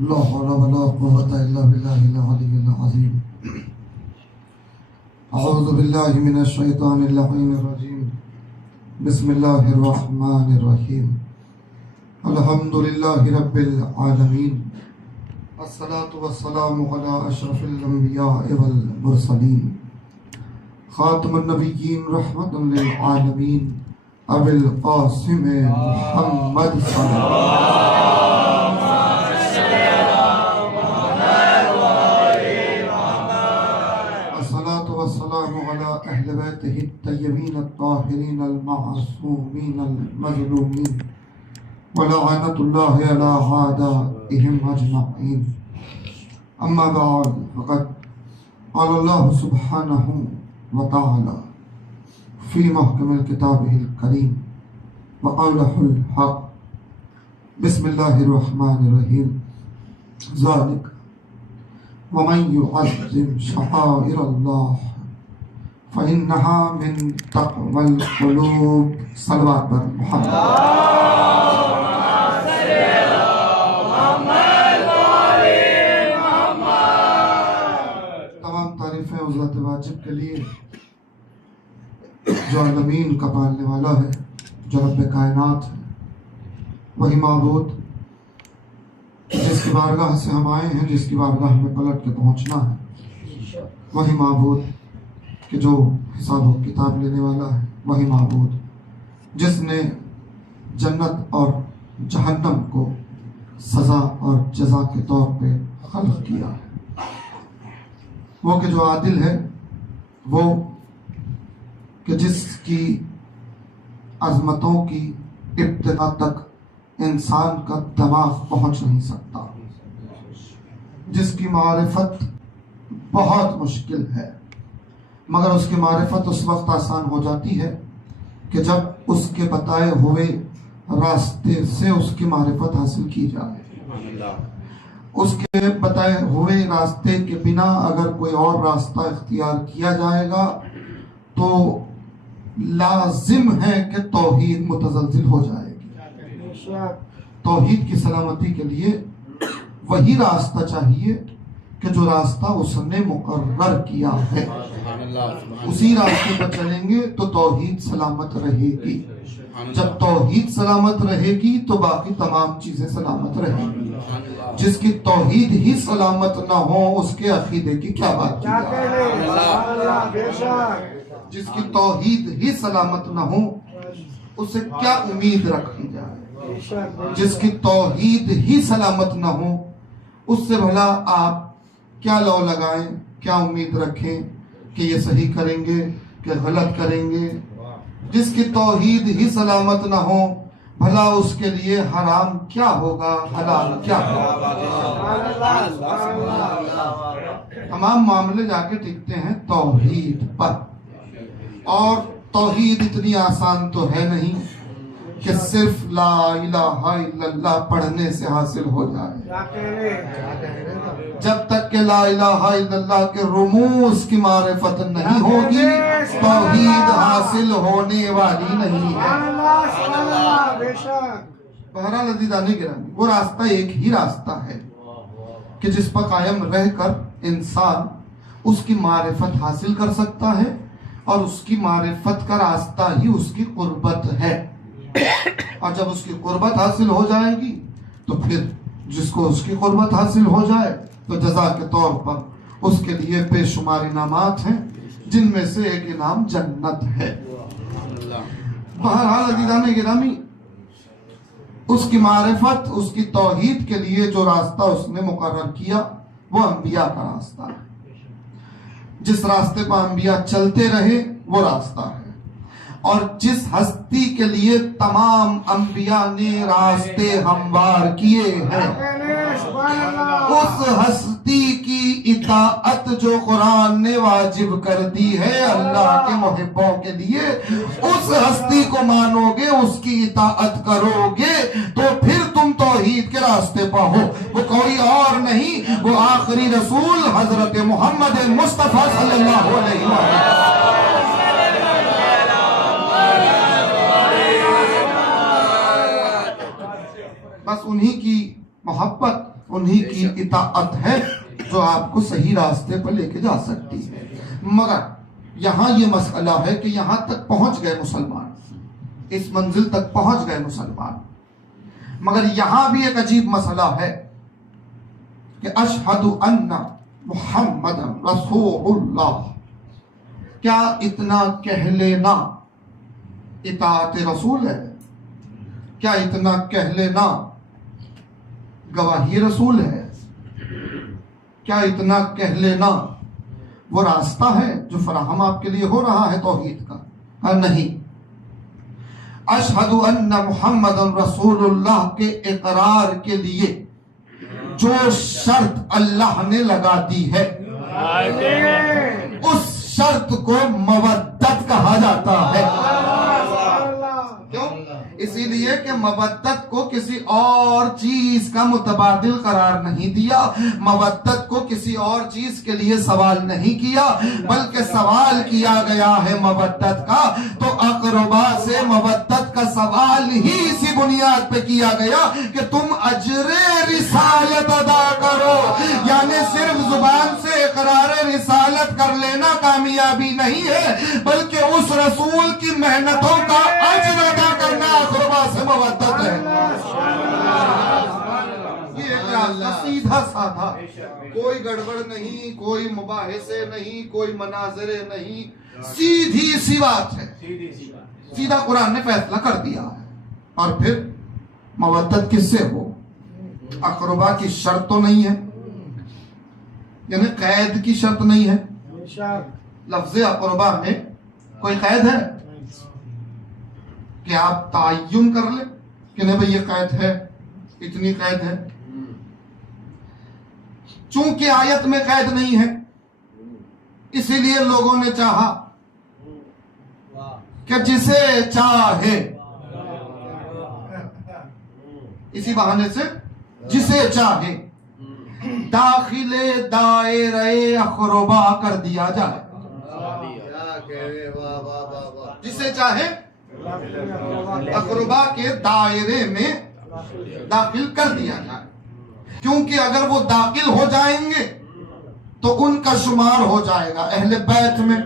لا حول ولا قوة إلا بالله العلي العظيم. أعوذ بالله من الشيطان اللعين الرجيم. بسم الله الرحمن الرحيم. الحمد لله رب العالمين. الصلاة والسلام على أشرف الأنبياء والمرسلين خاتم النبيين رحمة للعالمين أبي القاسم محمد صلى الله عليه وسلم. الصلاة والسلام على أهل بيته الطيبين الطاهرين المعصومين المظلومين ولعنة الله على أعدائهم أجمعين. أما بعد فقد قال الله سبحانه وتعالى في محكم كتابه الكريم وقوله الحق. بسم الله الرحمن الرحيم. ذلك ومن يعظم شعائر الله فإنها من تقوى القلوب. صلوات بر محمد. تمام تعریفیں اس ذات واجب کے لیے جو عالمین کا پالنے والا ہے، جو رب کائنات ہے، وہی معبود جس کی بارگاہ سے ہم آئے ہیں، جس کی بارگاہ میں پلٹ کے پہنچنا ہے، وہی معبود کہ جو حساب و کتاب لینے والا ہے، وہی معبود جس نے جنت اور جہنم کو سزا اور جزا کے طور پہ خلق کیا ہے، وہ کہ جو عادل ہے، وہ کہ جس کی عظمتوں کی ابتدا تک انسان کا دماغ پہنچ نہیں سکتا، جس کی معرفت بہت مشکل ہے، مگر اس کی معرفت اس وقت آسان ہو جاتی ہے کہ جب اس کے بتائے ہوئے راستے سے اس کی معرفت حاصل کی جائے۔ اس کے بتائے ہوئے راستے کے بنا اگر کوئی اور راستہ اختیار کیا جائے گا تو لازم ہے کہ توحید متزلزل ہو جائے گی۔ توحید کی سلامتی کے لیے وہی راستہ چاہیے کہ جو راستہ اس نے مقرر کیا ہے، اسی راستے پر چلیں گے تو توحید سلامت رہے گی۔ جب توحید سلامت رہے گی تو باقی تمام چیزیں سلامت رہیں گی۔ جس کی توحید ہی سلامت نہ ہو اس کے عقیدے کی کیا بات کی جائے؟ جس کی توحید ہی سلامت نہ ہو اسے کیا امید رکھی جائے؟ جس کی توحید ہی سلامت نہ ہو اس سے بھلا آپ کیا لو لگائیں، کیا امید رکھیں کہ یہ صحیح کریں گے کہ غلط کریں گے؟ جس کی توحید ہی سلامت نہ ہو بھلا اس کے لیے حرام کیا ہوگا، حلال کیا ہوگا؟ تمام معاملے جا کے ٹکتے ہیں توحید پر، اور توحید اتنی آسان تو ہے نہیں کہ صرف لا الہ الا اللہ پڑھنے سے حاصل ہو جائے۔ جب تک کہ لا الہ الا اللہ کے رموز کی معرفت نہیں ہوگی توحید حاصل ہونے والی نہیں ہے۔ بہرحال عزیزان گرامی، وہ راستہ ایک ہی راستہ ہے کہ جس پر قائم رہ کر انسان اس کی معرفت حاصل کر سکتا ہے، اور اس کی معرفت کا راستہ ہی اس کی قربت ہے۔ اور جب اس کی قربت حاصل ہو جائے گی تو پھر جس کو اس کی قربت حاصل ہو جائے تو جزا کے طور پر اس کے لیے بے شمار انعامات ہیں، جن میں سے ایک انعام جنت ہے۔ بہرحال عزیزان گرامی، اس کی معرفت، اس کی توحید کے لیے جو راستہ اس نے مقرر کیا وہ انبیاء کا راستہ ہے۔ جس راستے پر انبیاء چلتے رہے وہ راستہ ہے، اور جس ہستی کے لیے تمام انبیاء نے راستے ہموار کیے ہیں، اس ہستی کی اطاعت جو قرآن نے واجب کر دی ہے اللہ کے محبوں کے لیے، اس ہستی کو مانو گے، اس کی اطاعت کرو گے تو پھر تم توحید کے راستے پر ہو۔ وہ کوئی اور نہیں، وہ آخری رسول حضرت محمد مصطفیٰ صلی اللہ علیہ وسلم۔ بس انہی کی محبت انہی کی اطاعت ہے جو آپ کو صحیح راستے پر لے کے جا سکتی ہے. مگر یہاں یہ مسئلہ ہے کہ یہاں تک پہنچ گئے مسلمان، اس منزل تک پہنچ گئے مسلمان، مگر یہاں بھی ایک عجیب مسئلہ ہے کہ اشہد ان محمد رسول اللہ، کیا اتنا کہہ لینا اطاعت رسول ہے؟ کیا اتنا کہہ لینا گواہی رسول ہے؟ کیا اتنا کہہ لینا وہ راستہ ہے جو فراہم آپ کے لیے ہو رہا ہے توحید کا؟ نہیں. اشہد ان محمد رسول اللہ کے اقرار کے لیے جو شرط اللہ نے لگا دی ہے اس شرط کو مودت کہا جاتا ہے. کیوں؟ اسی لیے کہ مودت کو کسی اور چیز کا متبادل قرار نہیں دیا، مودت کو کسی اور چیز کے لیے سوال نہیں کیا، بلکہ سوال کیا گیا ہے مودت کا تو اقربا سے مودت کا سوال ہی اسی بنیاد پہ کیا گیا کہ تم اجر رسالت ادا کرو. یعنی صرف زبان سے اقرار رسالت کر لینا کامیابی نہیں ہے، بلکہ اس رسول کی محنتوں کا اجر ادا کرنا اقربا سے مودت ہے. یہ ایک راستہ سیدھا سادھا، کوئی گڑبڑ نہیں، کوئی مباحثے نہیں، کوئی مناظرے نہیں، سیدھی سی بات ہے. سیدھا قرآن نے فیصلہ کر دیا ہے. اور پھر مودت کس سے ہو؟ اقربا کی شرط تو نہیں ہے، یعنی قید کی شرط نہیں ہے. لفظ اقربا میں کوئی قید ہے کہ آپ تعین کر لیں کہ نہیں بھئی یہ قید ہے، اتنی قید ہے؟ چونکہ آیت میں قید نہیں ہے اسی لیے لوگوں نے چاہا کہ جسے چاہے، اسی بہانے سے جسے چاہے داخل دائرہ اقربا کر دیا جائے. جسے چاہے اقربا کے دائرے میں داخل کر دیا جائے، کیونکہ اگر وہ داخل ہو جائیں گے تو ان کا شمار ہو جائے گا اہل بیت میں.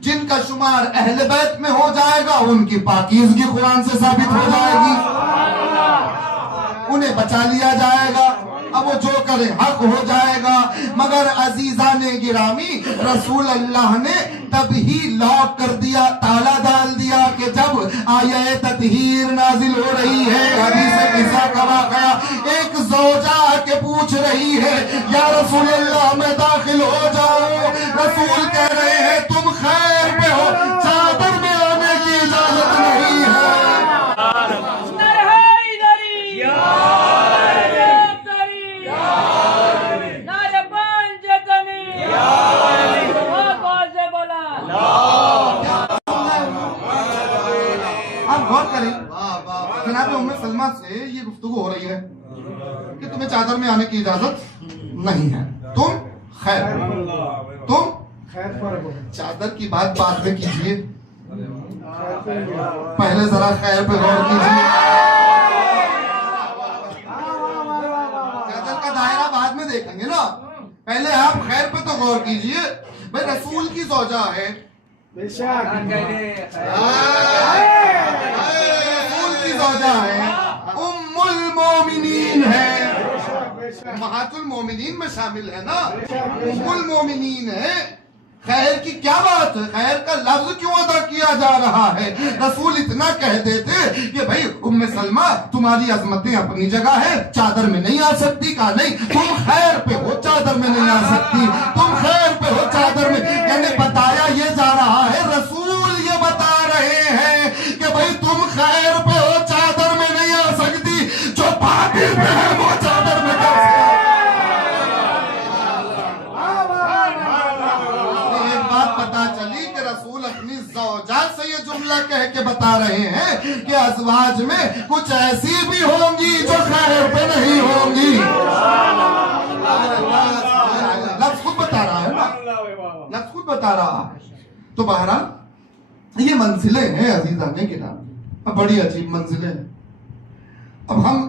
جن کا شمار اہل بیت میں ہو جائے گا ان کی پاکیزگی قرآن سے ثابت ہو جائے گی، انہیں بچا لیا جائے گا، اب وہ جو کرے حق ہو جائے گا. مگر عزیزان گرامی، رسول اللہ نے تب ہی لاک کر دیا، تالا ڈال دیا کہ جب آیہ تطہیر نازل ہو رہی ہے. حدیث قصہ کا واقعہ، ایک زوجہ آ کے پوچھ رہی ہے یا رسول اللہ میں داخل ہو جاؤں؟ رسول کہہ رہے ہیں تم خیر پہ ہو، چادر میں آنے کی اجازت نہیں ہے. جناب ام سلمہ سے یہ گفتگو ہو رہی ہے کہ تمہیں چادر میں آنے کی اجازت نہیں ہے، تم خیر چادر کی بات بعد میں کیجئے، پہلے ذرا خیر پہ غور کیجئے. چادر کا دائرہ بعد میں دیکھیں گے نا، پہلے آپ خیر پہ تو غور کیجئے. بھئی رسول کی زوجہ ہے، زوجہ ہے، ام المومنین ہے، امہات المومنین میں شامل ہے نا، ام المومنین ہے. خیر کی کیا بات ہے؟ خیر کا لفظ کیوں ادا کیا جا رہا ہے؟ رسول اتنا کہہ دیتے کہ بھئی ام سلمہ تمہاری عظمتیں اپنی جگہ ہے، چادر میں نہیں آ سکتی. کہا نہیں، تم خیر پہ ہو، چادر میں نہیں آ سکتی، تم خیر پہ ہو، چادر میں. یعنی بتایا یہ جا رہا ہے، رسول یہ بتا رہے ہیں کہ بھئی تم خیر پہ ہو، چادر میں نہیں آ سکتی، جو باطل پہ ہے وہ چادر میں کر سکتا. پتا چلی کہ رسول اپنی زوجہ سے یہ جملہ کہہ کے بتا رہے ہیں کہ ازواج میں کچھ ایسی بھی ہوں گی جو خیر پہ نہیں ہوں گی. لفظ خود بتا رہا ہے نا، لفظ خود بتا رہا ہے. تو بہرحال یہ منزلیں ہیں عزیزانے کے نام، اب بڑی عجیب منزلیں ہیں. اب ہم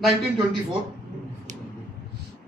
1924,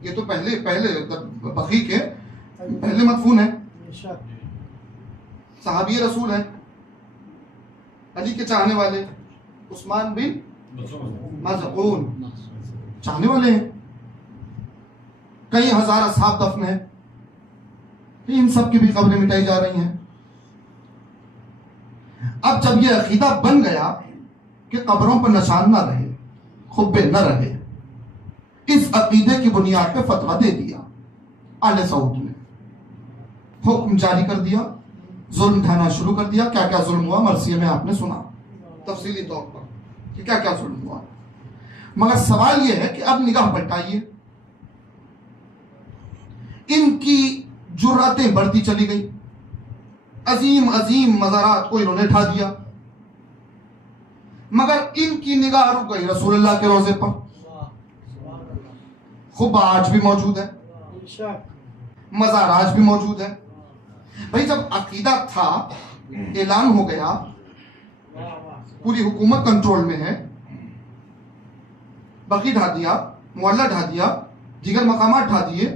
یہ تو پہلے بقی کے پہلے مدفون ہے، صحابی رسول ہیں، علی کے چاہنے والے، عثمان بن مظعون چاہنے والے ہیں، کئی ہزار اصحاب دفن ہیں، ان سب کی بھی قبریں مٹائی جا رہی ہیں۔ اب جب یہ عقیدہ بن گیا کہ قبروں پر نشان نہ رہے، خبے نہ رہے، اس عقیدے کی بنیاد پہ فتویٰ دے دیا آل سعود نے، حکم جاری کر دیا، ظلم ڈھانا شروع کر دیا۔ کیا کیا ظلم ہوا مرثیہ میں آپ نے سنا تفصیلی طور پر کہ کیا کیا ظلم ہوا، مگر سوال یہ ہے کہ اب نگاہ پلٹائیے، ان کی جرأتیں بڑھتی چلی گئی، عظیم عظیم مزارات کو انہوں نے ڈھا دیا، مگر ان کی نگاہ رک گئی رسول اللہ کے روضے پر۔ خبا آج بھی موجود ہے، مزار آج بھی موجود ہے۔ بھائی جب عقیدہ تھا، اعلان ہو گیا، پوری حکومت کنٹرول میں ہے، بقی ڈھا دیا، معلہ ڈھا دیا، دیگر مقامات ڈھا دیے،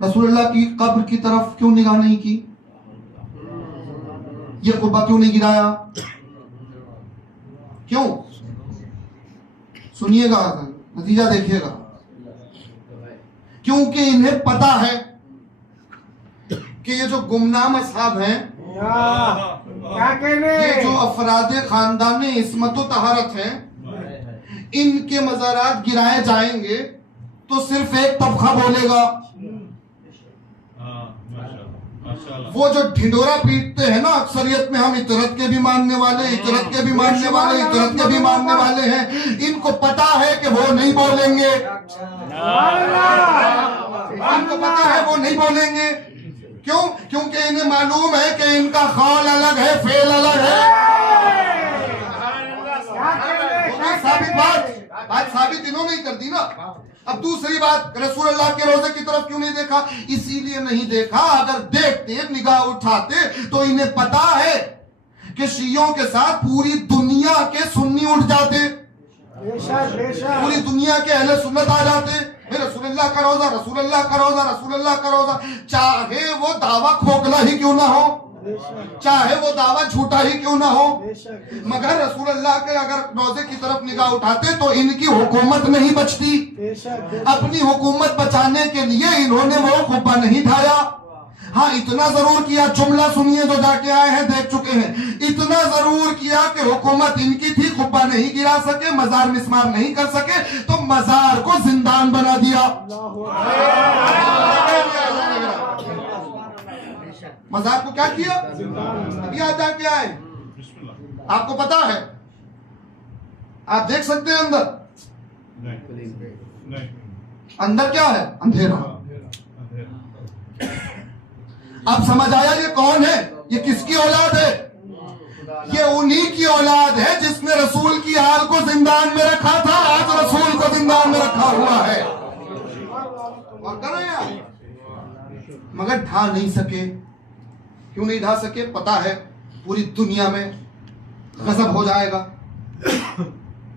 رسول اللہ کی قبر کی طرف کیوں نگاہ نہیں کی؟ یہ قبہ کیوں نہیں گرایا؟ کیوں؟ سنیے گا، نتیجہ دیکھیے گا۔ کیونکہ انہیں پتا ہے کہ یہ جو گمنام اصحاب ہیں، یہ جو افراد خاندان عصمت و طہارت ہیں، ان کے مزارات گرائے جائیں گے تو صرف ایک طبقہ بولے گا، وہ جو ڈھنڈورا پیٹتے ہیں نا اکثریت میں، ہم اطرت کے بھی ماننے والے، اطرت کے بھی ماننے والے، اطرت کے بھی ماننے والے ہیں، ان کو پتا ہے کہ وہ نہیں بولیں گے، ان کو پتا ہے وہ نہیں بولیں گے۔ کیوں؟ کیونکہ انہیں معلوم ہے کہ ان کا قول الگ ہے، فعل الگ ہے۔ بات ثابت انہوں نے کر دی نا۔ اب دوسری بات، رسول اللہ کے روزے کی طرف کیوں نہیں دیکھا؟ اسی لیے نہیں دیکھا، اگر دیکھتے، نگاہ اٹھاتے تو انہیں پتا ہے کہ شیعوں کے ساتھ پوری دنیا کے سنی اٹھ جاتے، پوری دنیا کے اہل سنت آ جاتے۔ رسول اللہ کا روزہ، رسول اللہ کا روزہ، رسول اللہ کا روزہ، چاہے وہ دعویٰ کھوکھلا ہی کیوں نہ ہو، چاہے وہ دعویٰ جھوٹا ہی کیوں نہ ہو، مگر رسول اللہ کے اگر روزے کی طرف نگاہ اٹھاتے تو ان کی حکومت نہیں بچتی۔ اپنی حکومت بچانے کے لیے انہوں نے وہ قبہ نہیں ڈھایا۔ ہاں اتنا ضرور کیا، جملہ سنیے جو جا کے آئے ہیں دیکھ چکے ہیں، اتنا ضرور کیا کہ حکومت ان کی تھی، قبہ نہیں گرا سکے، مزار مسمار نہیں کر سکے، تو مزار کو زندان بنا دیا۔ مزار کو کیا کیا؟ ابھی آج جا کے آئے، آپ کو پتا ہے، آپ دیکھ سکتے ہیں اندر کیا ہے؟ اندھیرا۔ اب سمجھ آیا یہ کون ہے، یہ کس کی اولاد ہے؟ یہ انہی کی اولاد ہے جس نے رسول کی آل کو زندان میں رکھا تھا، آج رسول کو زندان میں رکھا ہوا ہے، اور کر رہے ہیں، مگر ڈھا نہیں سکے۔ کیوں نہیں ڈھا سکے؟ پتا ہے پوری دنیا میں غضب ہو جائے گا،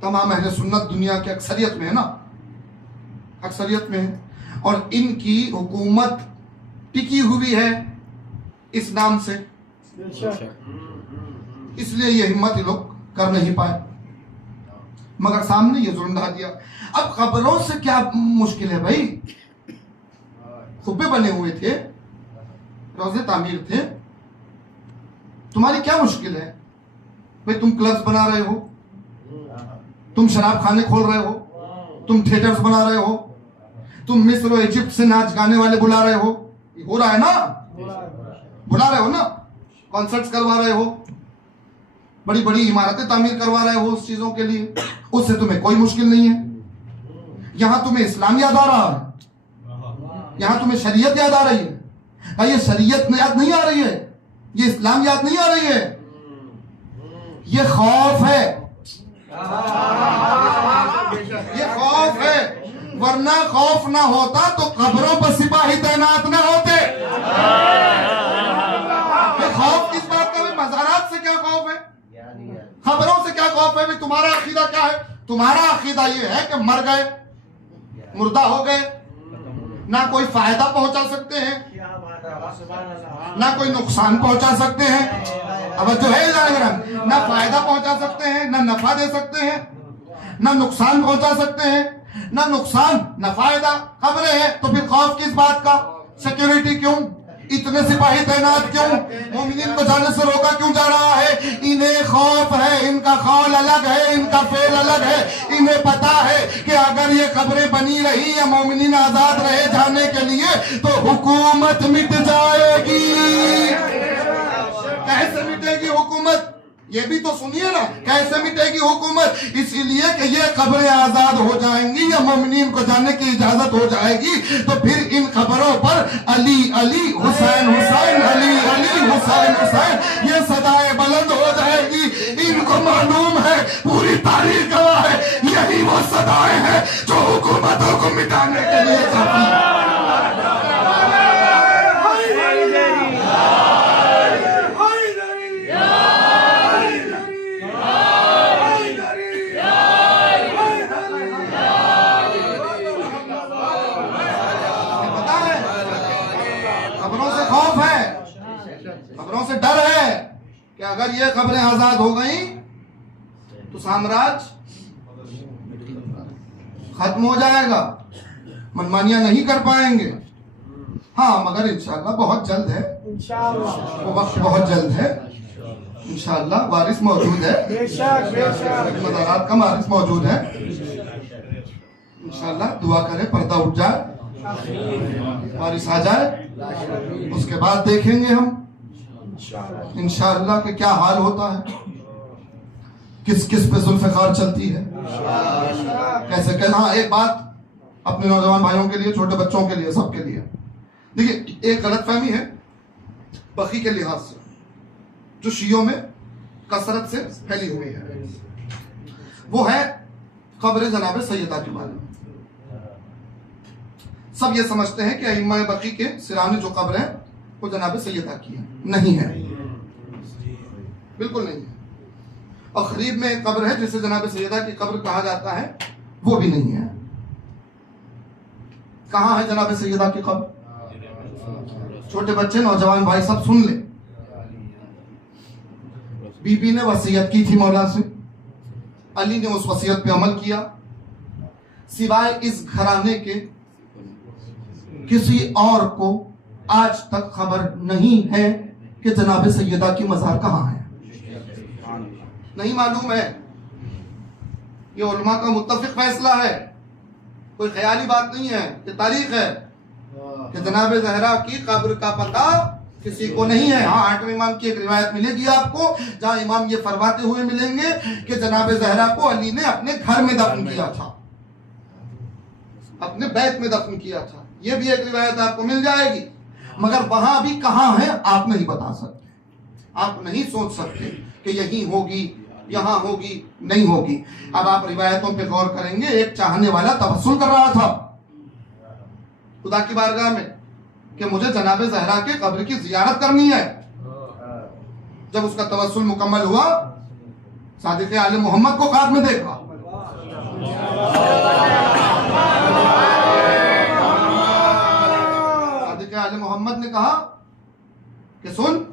تمام اہل سنت دنیا کے اکثریت میں ہے نا، اکثریت میں ہے، اور ان کی حکومت ٹکی ہوئی ہے اس نام سے، اس لیے یہ ہمت یہ لوگ کر نہیں پائے، مگر سامنے یہ ظلم ڈھا دیا۔ اب قبروں سے کیا مشکل ہے بھائی؟ خبے بنے ہوئے تھے، روزے تعمیر تھے، تمہاری کیا مشکل ہے بھائی؟ تم کلبز بنا رہے ہو، تم شراب خانے کھول رہے ہو، تم تھیٹرز بنا رہے ہو، تم مصر و ایجپٹ سے ناچ گانے والے بلا رہے ہو، یہ ہو رہا ہے نا، بلا رہے ہو نا، کانسرٹس کروا رہے ہو، بڑی بڑی عمارتیں تعمیر کروا رہے ہو اس چیزوں کے لیے، اس سے تمہیں کوئی مشکل نہیں ہے۔ یہاں تمہیں اسلام یاد آ رہا ہے، یہاں تمہیں شریعت یاد آ رہی ہے، بھائی یہ شریعت یاد نہیں آ رہی ہے، یہ اسلام یاد نہیں آ رہی ہے، یہ خوف ہے، یہ خوف ہے، ورنہ خوف نہ ہوتا تو قبروں پر سپاہی تعینات نہ ہوتے۔ خوف کس بات کا ہے؟ مزارات سے کیا خوف ہے؟ قبروں سے کیا خوف ہے؟ تمہارا عقیدہ کیا ہے؟ تمہارا عقیدہ یہ ہے کہ مر گئے، مردہ ہو گئے، نہ کوئی فائدہ پہنچا سکتے ہیں نہ کوئی نقصان پہنچا سکتے ہیں. اب جو ہے نہ فائدہ پہنچا سکتے ہیں، نہ نفع دے سکتے ہیں، نہ نقصان پہنچا سکتے ہیں، نہ نقصان نہ فائدہ. خبریں ہیں تو پھر خوف کس بات کا؟ سیکیورٹی کیوں؟ اتنے سپاہی تعینات کیوں؟ مومنین کو جانے سے روکا کیوں جا رہا ہے؟ انہیں خوف ہے، ان کا قول الگ ہے، ان کا فعل الگ ہے. انہیں پتا ہے کہ اگر یہ خبریں بنی رہی یا مومنین آزاد رہے جانے کے لیے تو حکومت مٹ جائے گی. کیسے مٹے گی حکومت؟ یہ بھی تو سنیے نا، کیسے مٹے گی حکومت؟ اسی لیے کہ یہ خبریں آزاد ہو جائیں گی یا مومنین کو جانے کی اجازت ہو جائے گی تو پھر ان خبروں پر علی علی حسین حسین علی علی حسین حسین یہ صدائیں بلند ہو جائے گی. ان کو معلوم ہے، پوری تاریخ گواہ ہے، یہی وہ صدائیں ہیں جو حکومتوں کو مٹانے کے لیے کافی ہیں. خبروں سے ڈر ہے کہ اگر یہ خبریں آزاد ہو گئیں تو سامراج ختم ہو جائے گا، منمانیاں نہیں کر پائیں گے. ہاں مگر انشاءاللہ بہت جلد ہے، وہ وقت بہت جلد ہے. انشاءاللہ وارث موجود ہے، مدارات کا وارث موجود ہے. انشاءاللہ دعا کرے پردہ اٹھ جائے، وارث آ جائے، اس کے بعد دیکھیں گے ہم انشاءاللہ کہ کیا حال ہوتا ہے، کس کس پہ ذوالفقار چلتی ہے، کیسے کیسے. ہاں ایک بات اپنے نوجوان بھائیوں کے لیے، چھوٹے بچوں کے لیے، سب کے لیے، دیکھیے ایک غلط فہمی ہے بقی کے لحاظ سے جو شیعوں میں کثرت سے پھیلی ہوئی ہے، وہ ہے قبر جناب سیدہ کے بارے میں. سب یہ سمجھتے ہیں کہ ائمہ بقی کے سرانے جو قبر ہے وہ جناب سیدہ کی ہے. نہیں ہے، بالکل نہیں ہے. اور قریب میں ایک قبر ہے جسے جناب سیدہ کی قبر کہا جاتا ہے، وہ بھی نہیں ہے. کہاں ہے جناب سیدہ کی قبر؟ چھوٹے بچے، نوجوان بھائی سب سن لیں. بی بی نے وصیت کی تھی مولا سے، علی نے اس وصیت پہ عمل کیا. سوائے اس گھرانے کے کسی اور کو آج تک خبر نہیں ہے کہ جناب سیدہ کی مزار کہاں ہے. نہیں معلوم ہے. یہ علماء کا متفق فیصلہ ہے، کوئی خیالی بات نہیں ہے، یہ تاریخ ہے کہ جناب زہرا کی قبر کا پتہ کسی کو نہیں ہے. ہاں 8ویں امام کی ایک روایت ملے گی آپ کو جہاں امام یہ فرماتے ہوئے ملیں گے کہ جناب زہرا کو علی نے اپنے گھر میں دفن کیا تھا، اپنے بیت میں دفن کیا تھا. یہ بھی ایک روایت آپ کو مل جائے گی، مگر وہاں بھی کہاں ہے آپ نہیں بتا سکتے. آپ نہیں سوچ سکتے کہ یہی ہوگی، یہاں ہوگی، نہیں ہوگی. اب آپ روایتوں پہ غور کریں گے. ایک چاہنے والا توسل کر رہا تھا خدا کی بارگاہ میں کہ مجھے جناب زہرا کے قبر کی زیارت کرنی ہے. جب اس کا توسل مکمل ہوا، صادق آل محمد کو خواب میں دیکھا. صادق آل محمد نے کہا کہ سن،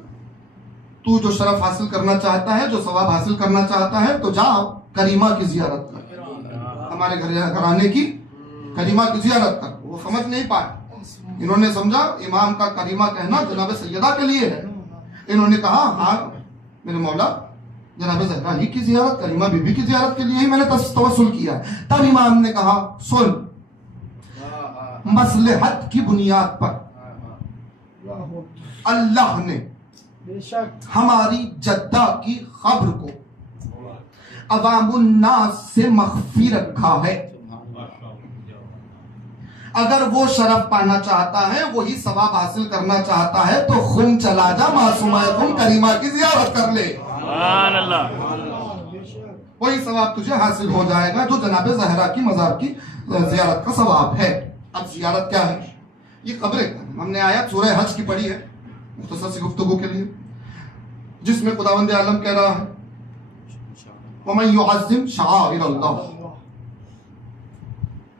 تو جو شرف حاصل کرنا چاہتا ہے، جو ثواب حاصل کرنا چاہتا ہے، تو جا کریمہ کی زیارت کر، ہمارے گھرانے کی کریمہ کی زیارت کر. وہ سمجھ نہیں پائے. انہوں نے سمجھا امام کا کریمہ کہنا جناب سیدہ کے لیے ہے. انہوں نے کہا ہاں میرے مولا، جناب زہرا ہی کی زیارت، کریمہ بی بی کی زیارت کے لیے ہی میں نے توسل کیا. تب امام نے کہا سن، مصلحت کی بنیاد پر اللہ نے ہماری جدہ کی قبر کو عوام الناس سے مخفی رکھا ہے. اگر وہ شرف پانا چاہتا ہے، وہی ثواب حاصل کرنا چاہتا ہے، تو خم چلا جا معصومہ خم کریمہ کی زیارت کر لے. سبحان اللہ. وہی ثواب تجھے حاصل ہو جائے گا جو جناب زہرا کی مزار کی زیارت کا ثواب ہے. اب زیارت کیا ہے؟ یہ قبریں. ہم نے آیت سورہ حج کی پڑھی ہے مختصر سی گفتگو کے لیے، جس میں خداوند عالم کہہ رہا ہے وَمَن يُعَظِّمْ شَعَائِرَ اللَّهِ.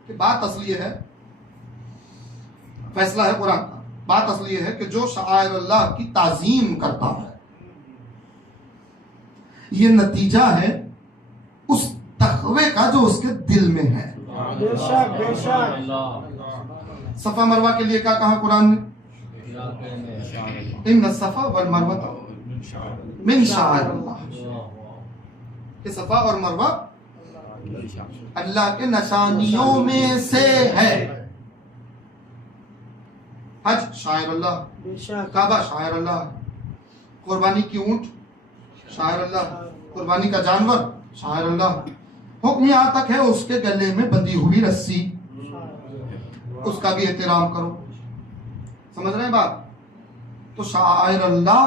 کہ بات اصل یہ ہے فیصلہ ہے قرآن کا. بات اصل یہ ہے کہ جو شعائر اللہ کی تعظیم کرتا ہے یہ نتیجہ ہے اس تقوی کا جو اس کے دل میں ہے. بے شک بے شک. صفا مروہ کے لیے کیا کہا قرآن نے؟ ان الصفا والمروہ من شعائر اللہ. کہ صفا اور مروہ اللہ کے نشانیوں میں سے ہے. حج شاعر اللہ، بے شک. کعبہ شاعر اللہ، قربانی کی اونٹ شاعر اللہ، قربانی کا جانور شاعر اللہ. حکم یہاں تک ہے اس کے گلے میں بندھی ہوئی رسی، اس کا بھی احترام کرو. سمجھ رہے ہیں بات؟ تو شاعر اللہ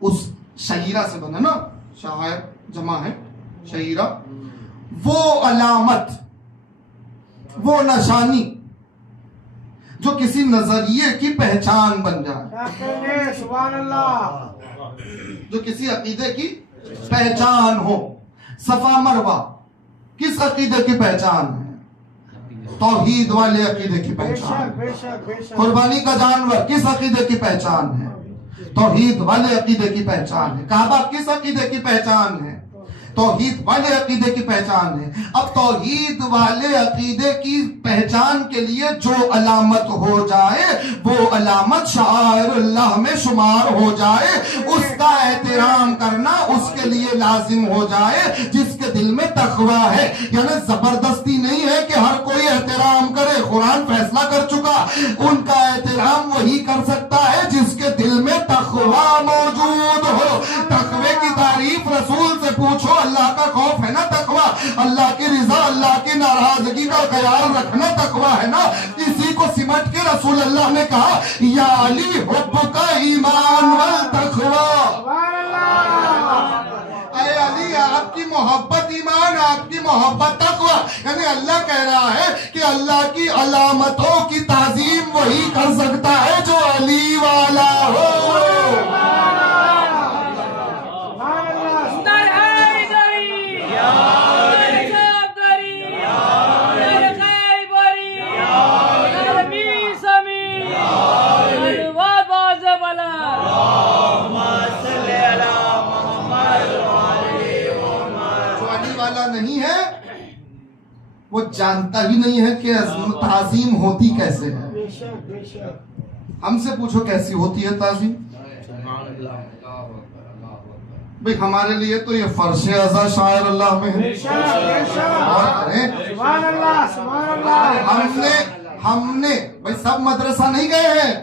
اس شعیرہ سے بنا نا، شاعر جمع ہے شعیرہ، وہ علامت، وہ نشانی جو کسی نظریے کی پہچان بن جائے، سبحان اللہ، جو کسی عقیدے کی پہچان ہو. صفا مروہ کس عقیدے کی پہچان ہے؟ توحید والے عقیدے کی بے پہچان. شک بے شک بے شک. قربانی کا جانور کس عقیدے کی پہچان ہے؟ توحید والے عقیدے کی پہچان ہے. کعبہ کس عقیدے کی پہچان ہے؟ توحید والے عقیدے کی پہچان ہے. اب توحید والے عقیدے کی پہچان کے لیے جو علامت ہو جائے وہ علامت شعائر اللہ میں شمار ہو جائے، اس کا احترام کرنا اس کے لیے لازم ہو جائے جس کے دل میں تقوی ہے. یعنی زبردستی نہیں ہے کہ ہر کوئی احترام کرے. قرآن فیصلہ کر چکا ان کا احترام وہی کر سکتا ہے جس کے دل میں تقوی موجود ہو. تقوی کی تعریف رسول سے پوچھو. اللہ کا خوف ہے نا تقوی، اللہ کی رضا، اللہ کی ناراضگی کا خیال رکھنا تقوی ہے نا. اسی کو سمٹ کے رسول اللہ نے کہا یا علی حبک ایمان والتقوی. اے علی آپ کی محبت ایمان، آپ کی محبت تقوی. یعنی اللہ کہہ رہا ہے کہ اللہ کی علامتوں کی تعظیم وہی کر سکتا ہے جو علی والا ہو. وہ جانتا ہی نہیں ہے کہ تعظیم ہوتی کیسے ہے. ہم سے پوچھو کیسی ہوتی ہے تعظیم. بھئی ہمارے لیے تو یہ فرش ازا شاعر اللہ میں ہے. ہم نے بھئی سب مدرسہ نہیں گئے ہیں،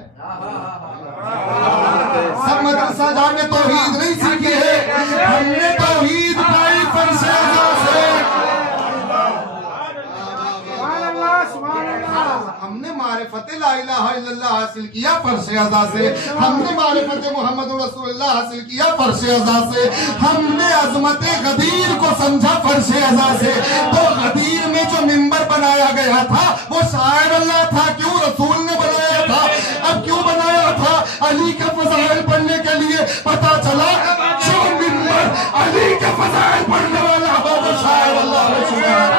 سب مدرسہ جا کے توحید نہیں سیکھی ہے. ہم نے توحید پائی فرش ازا سے. ہم نے معرفت لا الہ الا اللہ حاصل کیا فرش ازا سے. ہم نے معرفت محمد رسول اللہ حاصل کیا فرش ازا سے. ہم نے عظمت غدیر کو سمجھا فرش ازا سے. تو غدیر میں جو منبر بنایا گیا تھا وہ شاعر اللہ تھا. کیوں؟ رسول نے بنایا تھا. اب کیوں بنایا تھا؟ علی کے فضائل پڑھنے کے لیے. پتا چلا جو منبر علی کے فضائل پڑھنے والا ہو وہ شاعر اللہ میں شمار.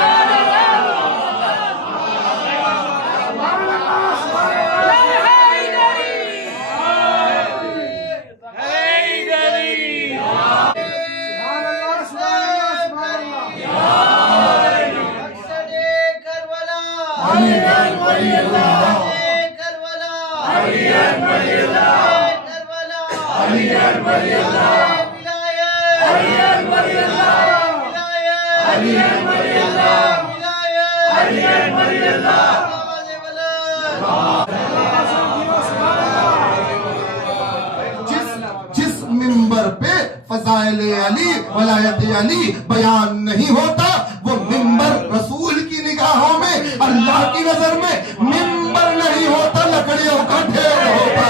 جس منبر پہ فضائل علی ولایت علی بیان نہیں ہوتا وہ منبر رسول کی نگاہوں میں، اللہ کی نظر میں منبر نہیں ہوتا، لکڑیوں کا ڈھیر ہوتا.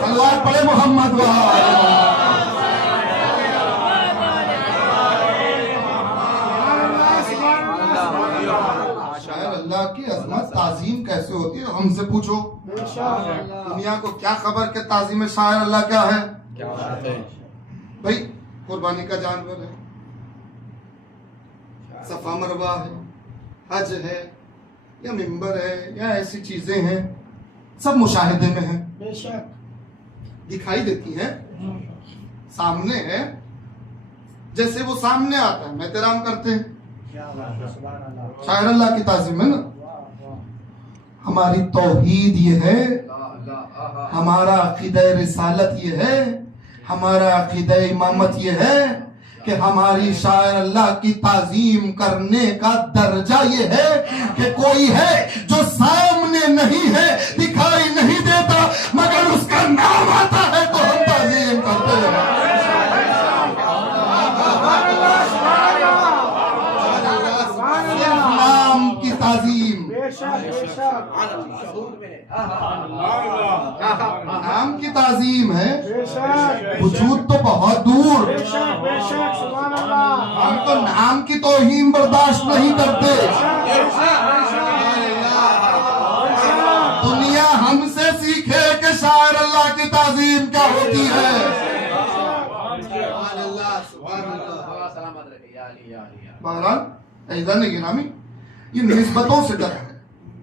سلوات پڑھے محمد شاعر اللہ کی عظمت تعظیم کیسے ہوتی ہے ہم سے پوچھو. دنیا کو کیا خبر کہ تعظیم شاعر اللہ کیا ہے؟ بھائی قربانی کا جانور ہے، صفا مروہ ہے، حج ہے، یا ممبر ہے یا ایسی چیزیں ہیں، سب مشاہدے میں ہیں، بے شک دکھائی دیتی ہیں، سامنے ہے، جیسے وہ سامنے آتا ہے احترام کرتے ہیں، شاعر اللہ کی تعظیم ہے نا۔ ہماری توحید یہ ہے، ہمارا عقیدہ رسالت یہ ہے، ہمارا عقیدہ امامت یہ ہے کہ ہماری شاعر اللہ کی تعظیم کرنے کا درجہ یہ ہے کہ کوئی ہے جو سامنے نہیں ہے، دکھائی نہیں دیتا، مگر اس کا نام آتا ہے تو ہم تعظیم کرتے ہیں۔ نام کی تعظیم، بے شک بے شک نام کی تعظیم ہے، بے شک وجود تو بہت دور، بے شک بے شک سبحان اللہ ہم تو نام کی توہین برداشت نہیں کرتے۔ دنیا ہم سے سیکھے کہ شاعر اللہ کی تعظیم کیا ہوتی ہے۔ بہرحال ایزان گرامی، یہ نسبتوں سے ڈر ہے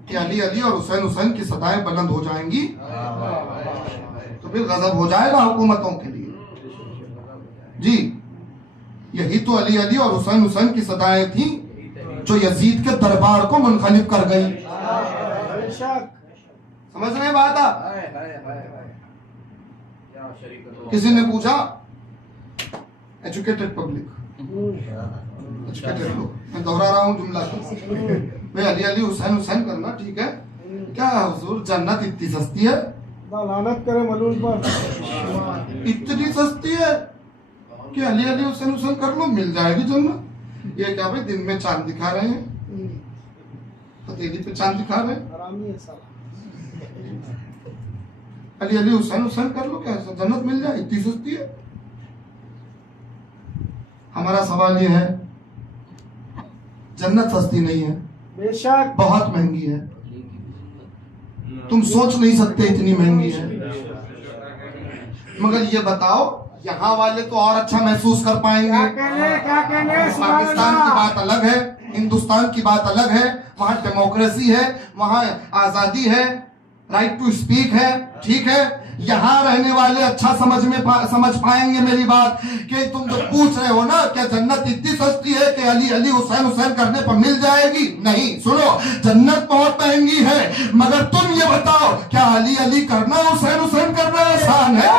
کہ علی علی اور حسین حسین کی صدائیں بلند ہو جائیں گی تو پھر غضب ہو جائے گا حکومتوں کے لیے۔ جی یہی تو علی علی اور حسین حسین کی صدائیں تھیں جو یزید کے دربار کو منقلب کر گئی۔ بے شک سمجھ رہے ہیں بات آپ؟ کسی نے پوچھا، ایجوکیٹڈ پبلک، ایجوکیٹڈ لوگ، میں دہرا رہا ہوں جملہ بھئی علی علی حسین حسین کرنا ٹھیک ہے، کیا حضور جنت اتنی سستی ہے؟ لعنت کرے ملول پر، اتنی سستی ہے کہ علی علی حسین حسین کر لو مل جائے گی جنت؟ یہ کیا بھئی دن میں چاند دکھا رہے ہیں، ہتھیلی پہ چاند دکھا رہے ہیں؟ حرامی ہے سارا۔ علی علی حسین حسین کر لو کیا جنت مل جائے؟ اتنی سستی ہے؟ ہمارا سوال یہ ہے، جنت سستی نہیں ہے، بے شک بہت مہنگی ہے، تم سوچ نہیں سکتے اتنی مہنگی ہے۔ مگر یہ بتاؤ یہاں والے تو اور اچھا محسوس کر پائیں کیا گے۔ کہنے سبحان پاکستان کی اللہ۔ بات الگ ہے، ہندوستان کی بات الگ ہے، وہاں ڈیموکریسی ہے، وہاں آزادی ہے، رائٹ ٹو اسپیک ہے، ٹھیک ہے۔ یہاں رہنے والے اچھا سمجھ پائیں گے میری بات کہ تم جو پوچھ رہے ہو نا کیا جنت اتنی سستی ہے کہ علی علی حسین حسین کرنے پر مل جائے گی؟ نہیں، سنو، جنت بہت مہنگی ہے، مگر تم یہ بتاؤ کیا علی علی کرنا حسین حسین کرنا آسان ہے؟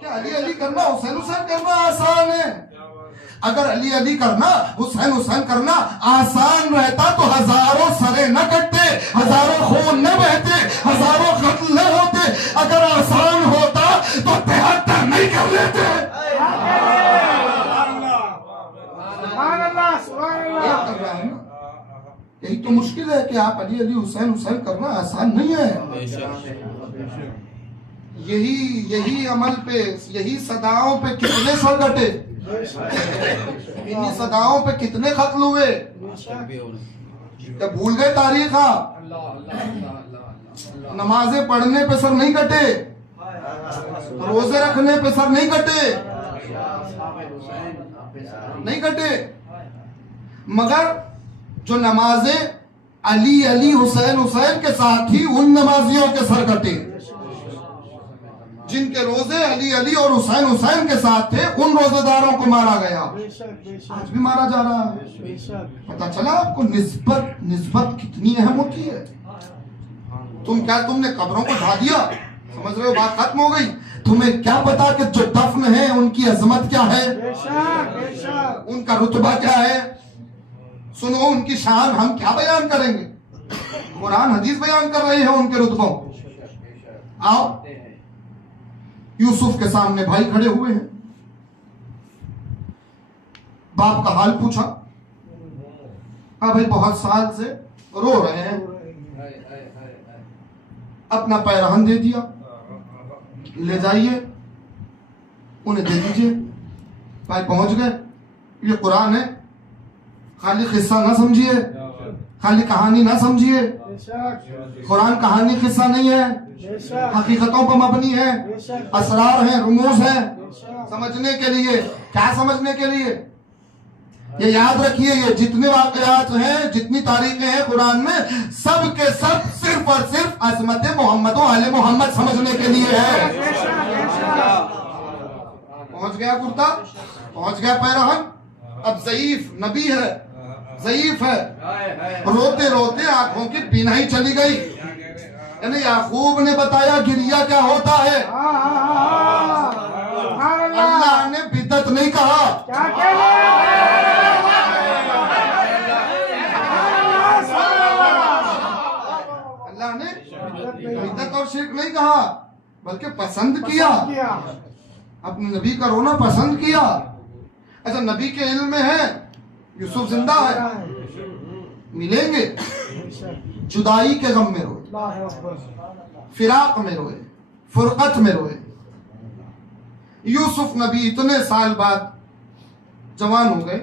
کیا علی علی کرنا حسین حسین کرنا آسان ہے؟ اگر علی علی کرنا حسین حسین کرنا آسان رہتا تو ہزاروں سرے نہ کٹتے، ہزاروں خون نہ بہتے، ہزاروں قتل نہ ہوتے۔ اگر آسان ہوتا تو 73 نہیں کر لیتے۔ سبحان اللہ سبحان کیا اللہ۔ کر رہا ہے نا؟ یہی تو مشکل ہے کہ آپ علی علی حسین حسین کرنا آسان نہیں ہے۔ یہی عمل پہ، یہی صداؤں پہ کتنے سر کٹے، انہی صداؤں پہ کتنے قتل ہوئے، کیا بھول گئے تاریخ آپ؟ نمازیں پڑھنے پہ سر نہیں کٹے، روزے رکھنے پہ سر نہیں کٹے، نہیں کٹے، مگر جو نمازیں علی علی حسین حسین کے ساتھ تھی ان نمازیوں کے سر کٹے، جن کے روزے علی علی اور حسین حسین کے ساتھ تھے ان روزے داروں کو مارا گیا، بے شک بے شک آج بھی مارا جا رہا ہے۔ بے شک۔ پتہ چلا آپ کو نسبت کتنی اہم ہوتی ہے۔ تم نے قبروں کو ڈھا دیا، سمجھ رہے ہو بات ختم ہو گئی؟ تمہیں کیا پتا کہ جو دفن ہے ان کی عظمت کیا ہے، بے شک بے شک۔ ان کا رتبہ کیا ہے؟ سنو ان کی شان ہم کیا بیان کریں گے؟ قرآن حدیث بیان کر رہے ہیں ان کے رتبوں۔ آؤ یوسف کے سامنے بھائی کھڑے ہوئے ہیں، باپ کا حال پوچھا، ہاں بھائی بہت سال سے رو رہے ہیں، اپنا پیرہن دے دیا، لے جائیے انہیں دے دیجئے۔ بھائی پہنچ گئے، یہ قرآن ہے، خالی قصہ نہ سمجھیے، خالی کہانی نہ سمجھیے، بے شک قرآن کہانی قصہ نہیں ہے، بے شک حقیقتوں پر مبنی ہے، بے شک اسرار ہیں، رموز ہیں، بے سمجھنے کے لیے کیا سمجھنے کے لیے یہ یاد رکھیے یہ جتنے واقعات ہیں جتنی تاریخیں ہیں قرآن میں سب کے سب صرف اور صرف عظمت محمد و آل محمد سمجھنے کے لیے ہے. پہنچ گیا کرتا پہنچ گیا پیرہن اب ضعیف نبی ہے ضعیف ہے روتے روتے آنکھوں کی بینائی چلی گئی. یعنی یعقوب نے بتایا گریا کیا ہوتا ہے. اللہ نے بدعت نہیں کہا اللہ نے بدعت اور شرک نہیں کہا بلکہ پسند کیا اپنے نبی کا رونا پسند کیا. اچھا نبی کے علم میں ہے یوسف زندہ ہے ملیں گے جدائی کے غم میں روئے فراق میں روئے فرقت میں روئے. یوسف نبی اتنے سال بعد جوان ہو گئے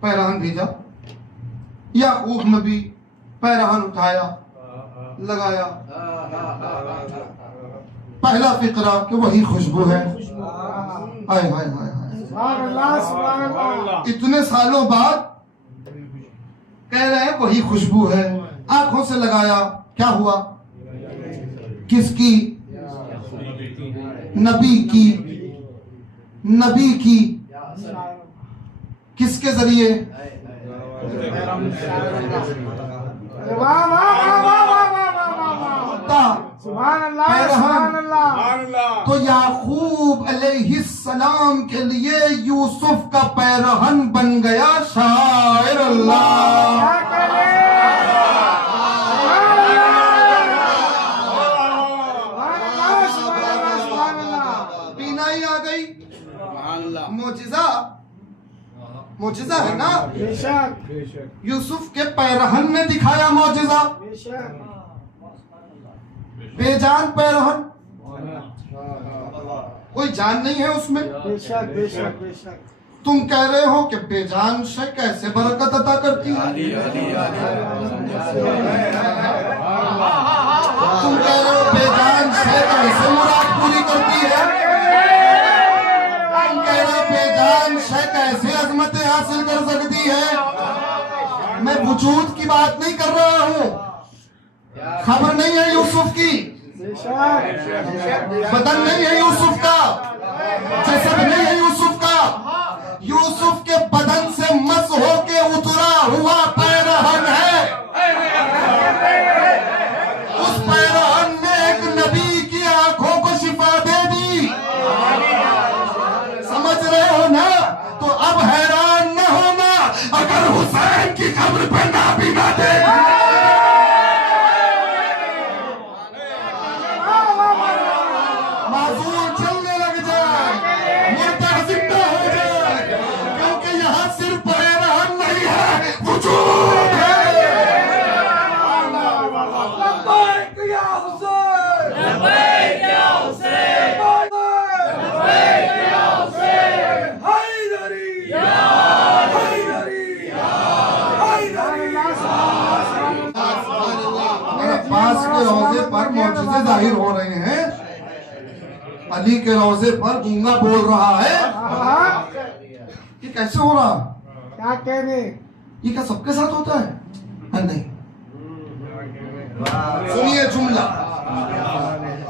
پیرہن بھیجا. یعقوب نبی پیرہن اٹھایا لگایا پہلا فقرہ کہ وہی خوشبو ہے. ہائے ہائے ہائے اتنے سالوں بعد کہہ رہے ہیں وہی خوشبو ہے. آنکھوں سے لگایا کیا ہوا کس کی نبی کی نبی کی کس کے ذریعے تو یعقوب علیہ السلام کے لیے یوسف کا پیرہن بن گیا شاعر اللہ. بینائی آ گئی معجزہ ہے نا. یوسف کے پیرہن نے دکھایا معجزہ. بے جان پیرہن کوئی جان نہیں ہے اس میں. تم کہہ رہے ہو کہ بے جان شے کیسے برکت عطا کرتی ہے. تم کہہ رہے ہو بے جان شے کیسے مراد پوری کرتی ہے. تم کہہ رہے ہو بے جان شے کیسے عظمتیں حاصل کر سکتی ہے. میں وجود کی بات نہیں کر رہا ہوں. خبر نہیں ہے یوسف کی بدن نہیں ہے یوسف کا جسد نہیں ہے یوسف کا. یوسف کے بدن سے مس ہو کے اترا ہوا پیرہن ہے. اس پیرہن نے ایک نبی کی آنکھوں کو شفا دے دی. سمجھ رہے ہو نا. تو اب حیران نہ ہونا اگر حسین کی قبر پہ نابینا دے معذور چلنے لگ جائے مردہ زندہ ہو جائے کیونکہ یہاں صرف پیرہن نہیں ہے وجود ہے. عباس کے روضے پر معجزے ظاہر ہو رہے ہیں. علی کے روضے پر گونگا بول رہا ہے. یہ کیسے ہو رہا کیا کہنے یہ کیا سب کے ساتھ ہوتا ہے. نہیں سنیے جملہ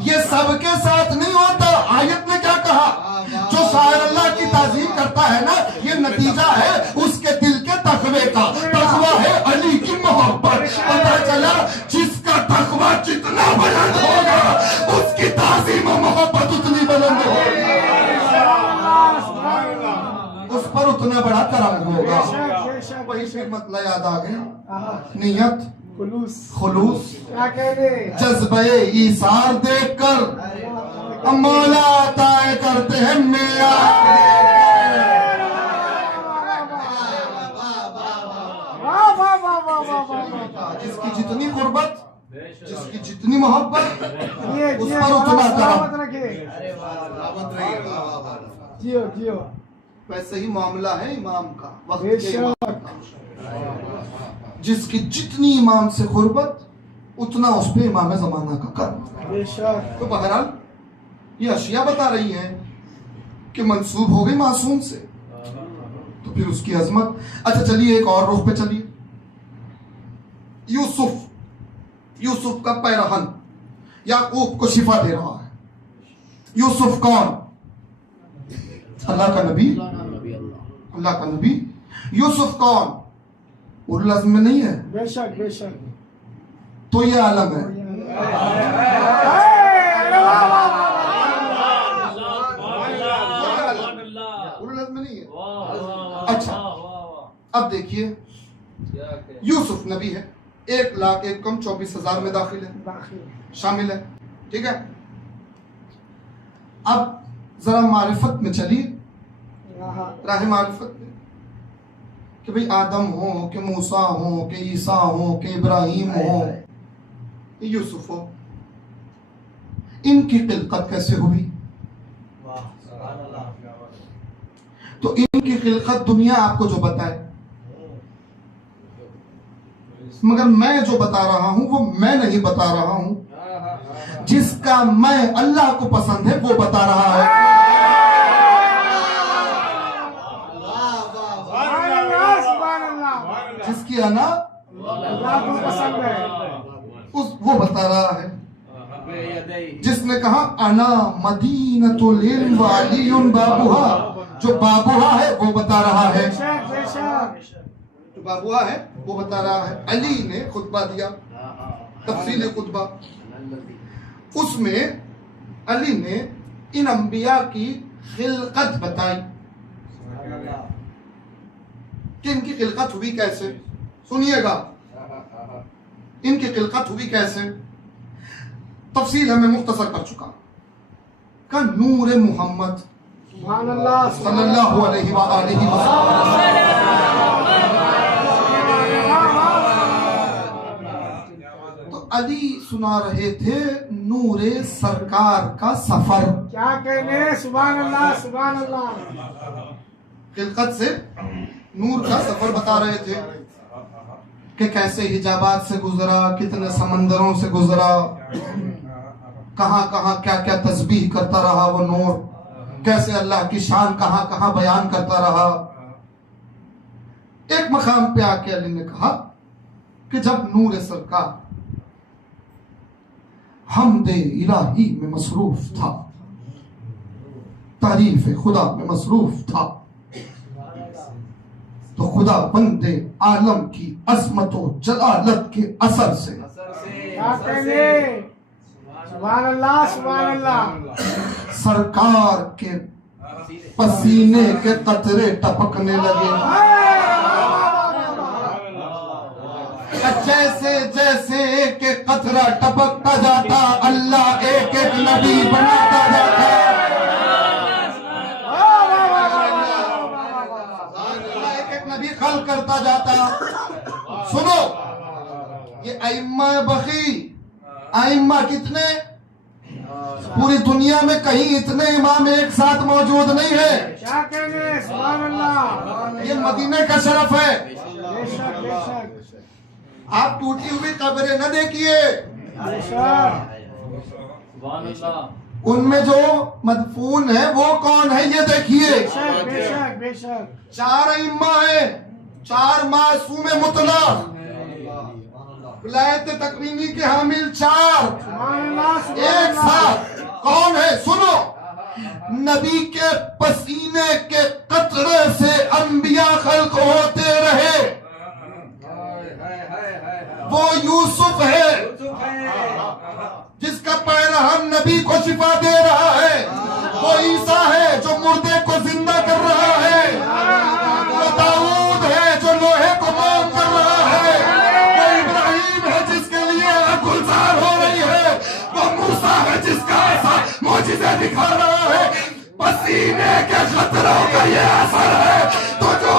یہ سب کے ساتھ نہیں ہوتا. آیت نے کیا کہا جو شاعر اللہ کی تعظیم کرتا ہے نا یہ نتیجہ ہے اس کے دل کے تقوی کا. تقوی ہے علی کی محبت. پتہ چلا جس کا تقوی جتنا بلند ہوگا اس کی تعظیم و محبت اتنی بلند ہوگی اس پر اتنا بڑا کرم ہوگا. وہی پھر مطلب یاد آ گیا نیت خلوص جذبہ ایثار دیکھ کر مولا عطا کرتے ہیں میرا. جس کی جتنی قربت جس کی جتنی محبت اس پر اتنا کرم. ویسے ہی معاملہ ہے امام کا وقت کے امام کا. جس کی جتنی امام سے قربت اتنا اس پہ امام زمانہ کا کرم. تو بہرحال یہ اشیاء بتا رہی ہیں کہ منسوب ہو گئی معصوم سے، تو پھر اس کی عظمت. اچھا چلیے ایک اور رخ پہ چلیے. یوسف کا پیرہن یعقوب کو شفا دے رہا ہے. یوسف کون؟ اللہ کا نبی. اللہ کا نبی. یوسف کون؟ اولو العزم میں نہیں ہے. بے شک بے شک. تو یہ عالم ہے. اولو العزم میں نہیں ہے. اچھا اب دیکھیے یوسف نبی ہے، 1,01,24,000 میں داخل ہے، شامل ہے. ٹھیک ہے. اب ذرا معرفت میں چلیے، راہ معرفت میں، کہ بھئی آدم ہو کہ موسیٰ ہو کہ عیسیٰ ہو کہ ابراہیم ہو یوسف ہو، ان کی خلقت کیسے ہوئی؟ تو ان کی خلقت دنیا آپ کو جو بتائے، مگر میں جو بتا رہا ہوں وہ میں نہیں بتا رہا ہوں، جس کا میں اللہ کو پسند ہے وہ بتا رہا ہے. جس کی انا اللہ کو پسند ہے وہ بتا رہا ہے. جس نے کہا انا مدینۃ العلم وعلی بابوہا، جو بابوہا ہے وہ بتا رہا ہے. جو بابوہا ہے وہ بتا رہا ہے. علی نے خطبہ دیا، تفصیل خطبہ، اس میں علی نے ان انبیاء کی خلقت بتائی کہ ان کی خلقت ہوئی کیسے. سنیے گا ان کی خلقت ہوئی کیسے. تفصیل ہے میں مختصر کر چکا. کہ نور محمد صلی اللہ علیہ وآلہ وسلم، تو علی سنا رہے تھے نور سرکار کا سفر. کیا کہنے، سبحان اللہ سبحان اللہ. خلقت سے نور کا سفر بتا رہے تھے کہ کیسے حجابات سے گزرا، کتنے سمندروں سے گزرا، کہاں کہاں کیا کیا تسبیح کرتا رہا وہ نور، کیسے اللہ کی شان کہاں کہاں بیان کرتا رہا. ایک مقام پہ آ کے علی نے کہا کہ جب نور سرکار حمد الہی میں مصروف تھا، تعریف خدا میں مصروف تھا، تو خدا بند عالم کی عظمت و جلالت کے اثر سے کیا کہنے، سبحان اللہ سبحان اللہ، سرکار کے پسینے کے قطرے ٹپکنے لگے. جیسے جیسے ایک ایک قطرہ ٹپکتا جاتا اللہ ایک ایک نبی بناتا جاتا، ایک ایک نبی خلق کرتا جاتا. سنو یہ ائمہ بخی، ائمہ کتنے؟ پوری دنیا میں کہیں اتنے امام ایک ساتھ موجود نہیں ہے. کیا کہنے، سبحان اللہ. یہ مدینے کا شرف ہے. بے شک بے شک آپ ٹوٹی ہوئی قبریں نہ دیکھیے، بے شک. ان میں جو مدفون ہے وہ کون ہے یہ دیکھیے. بے شک بے شک بے شک. 4 ائمہ ہیں، 4 معصوم مطلق، ولایت تکوینی کے حامل 4 سبحان اللہ سبحان ایک اللہ. ساتھ. کون ہے؟ سنو، نبی کے پسینے کے قطرے سے انبیاء خلق ہوتے رہے. وہ یوسف ہے جس کا پیرہن نبی کو شفا دے رہا ہے. وہ عیسیٰ ہے جو مردے کو زندہ کر رہا ہے. وہ داؤد ہے جو لوہے کو موم کر رہا ہے. وہ ابراہیم ہے جس کے لیے گلزار ہو رہی ہے. وہ موسیٰ ہے جس کا ایسا معجزہ دکھا رہا ہے. پسینے کے قطروں کا یہ اثر ہے. تو جو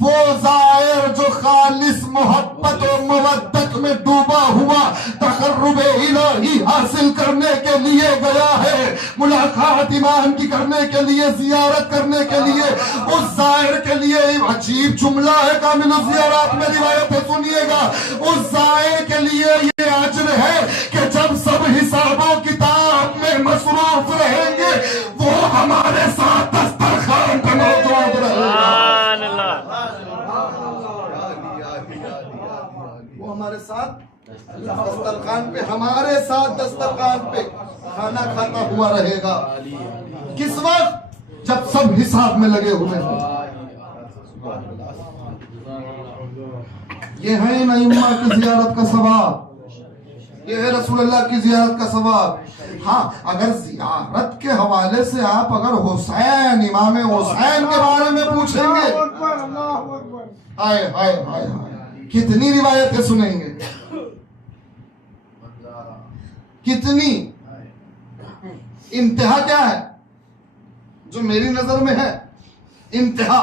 وہ زائر جو خالص محبت و مودت میں ڈوبا ہوا تقرب الہی حاصل کرنے کے لیے گیا ہے، ملاقات ایمان کی کرنے کے لیے، زیارت کرنے کے لیے، اس زائر کے لیے عجیب جملہ ہے کامل الزیارات میں روایتیں سنیے گا، اس زائر کے لیے یہ اجر ہے کہ جب سب حساب و کتاب میں مصروف رہیں گے وہ ہمارے ساتھ دسترخوان پہ موجود رہے گا، وہ ہمارے ساتھ دسترخوان پہ، ہمارے ساتھ دسترخوان پہ کھانا کھاتا ہوا رہے گا۔ کس وقت؟ جب سب حساب میں لگے ہوئے ہیں۔ یہ ہے ان ائمہ کی زیارت کا ثواب، یہ ہے رسول اللہ کی زیارت کا ثواب۔ ہاں اگر زیارت کے حوالے سے آپ اگر حسین، امام حسین کے بارے میں پوچھیں گے، ہائے ہائے ہائے کتنی روایتیں سنیں گے، کتنی۔ انتہا کیا ہے جو میری نظر میں ہے؟ انتہا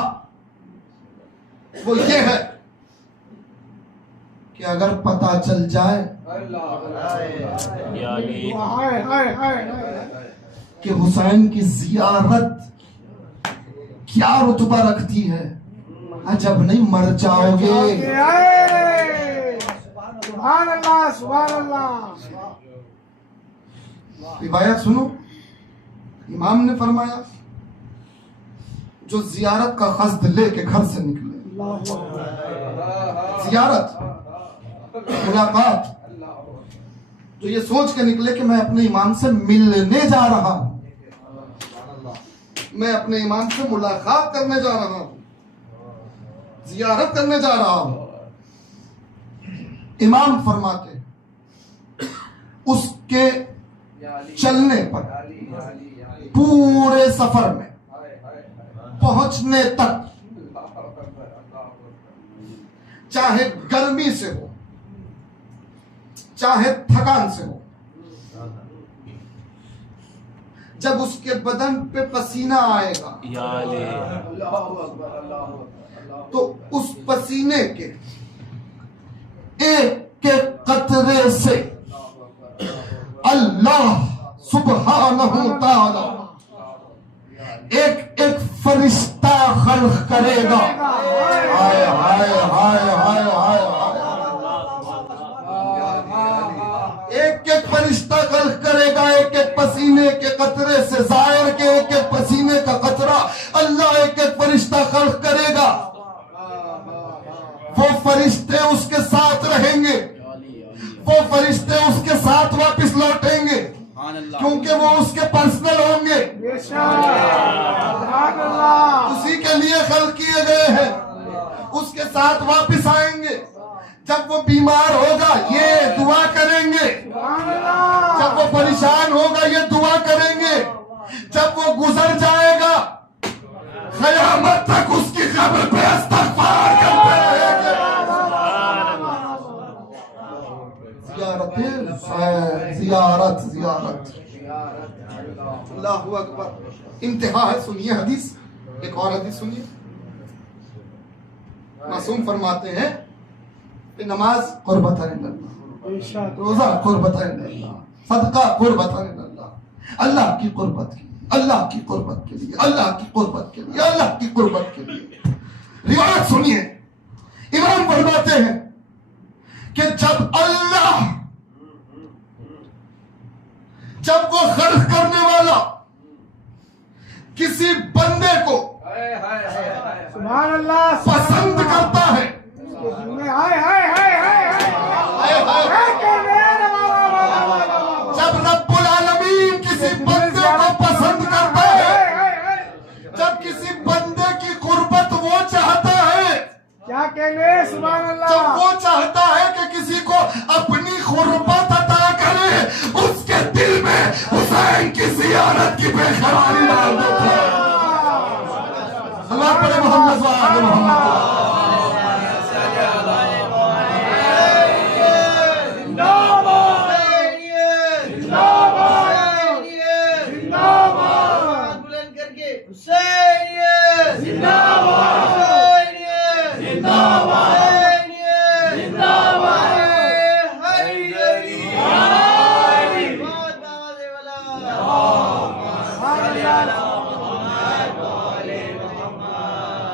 وہ یہ ہے کہ اگر پتہ چل جائے کہ حسین کی زیارت کیا رتبہ رکھتی ہے، جب نہیں مر جاؤ گے۔ سبحان اللہ سبحان اللہ۔ روایت سنو، امام نے فرمایا جو زیارت کا قصد لے کے گھر سے نکلے، زیارت ملاقات، جو یہ سوچ کے نکلے کہ میں اپنے امام سے ملنے جا رہا ہوں، میں اپنے امام سے ملاقات کرنے جا رہا ہوں، زیارت کرنے جا رہا ہوں، امام فرماتے اس کے چلنے پر، پورے سفر میں پہنچنے تک، چاہے گرمی سے ہو چاہے تھکان سے ہو، جب اس کے بدن پہ پسینہ آئے گا تو اس پسینے کے ایک ایک قطرے سے اللہ سبحانہ تعالی ایک ایک فرشتہ خلق کرے گا۔ ہائے ہائے ہائے ہائے ہائے، ایک ایک فرشتہ خلق کرے گا، ایک ایک پسینے کے قطرے سے، زائر کے ایک ایک پسینے کا قطرہ اللہ ایک ایک فرشتہ خلق کرے گا۔ وہ فرشتے اس کے ساتھ رہیں گے، وہ فرشتے اس کے ساتھ واپس لوٹیں گے، کیونکہ وہ اس کے پرسنل ہوں گے، اسی کے لیے خلق کیے گئے ہیں، اس کے ساتھ واپس آئیں گے۔ جب وہ بیمار ہوگا یہ دعا کریں گے، جب وہ پریشان ہوگا یہ دعا کریں گے، جب وہ گزر جائے گا قیامت تک اس کی قبر پہ استغفار کرتے رہیں گے۔ زیارت زیارت اللہ اکبر۔ انتہا ہے، سنیے حدیث، ایک اور حدیث سنیے۔ معصوم فرماتے ہیں کہ نماز قربت عند اللہ، روزہ قربت عند اللہ، صدقہ قربت عند اللہ، اللہ کی قربت کے لیے، اللہ کی قربت کے لیے، اللہ کی قربت کے لیے، اللہ کی قربت کے لیے۔ روایت سنیے، امام فرماتے ہیں کہ جب اللہ، جب وہ خلق کرنے والا کسی بندے کو سبحان اللہ پسند کرتا ہے، جب رب العالمین کسی بندے کو پسند کرتا ہے، جب کسی بندے کی قربت وہ چاہتا ہے، کیا کہنے سبحان اللہ، جب وہ چاہتا ہے کہ کسی کو اپنی قربت عطا کرے، اس کے دل میں حسین کی زیارت کی بے قراری ڈال دیتا ہے۔ اللہ پڑھے محمد وآل محمد۔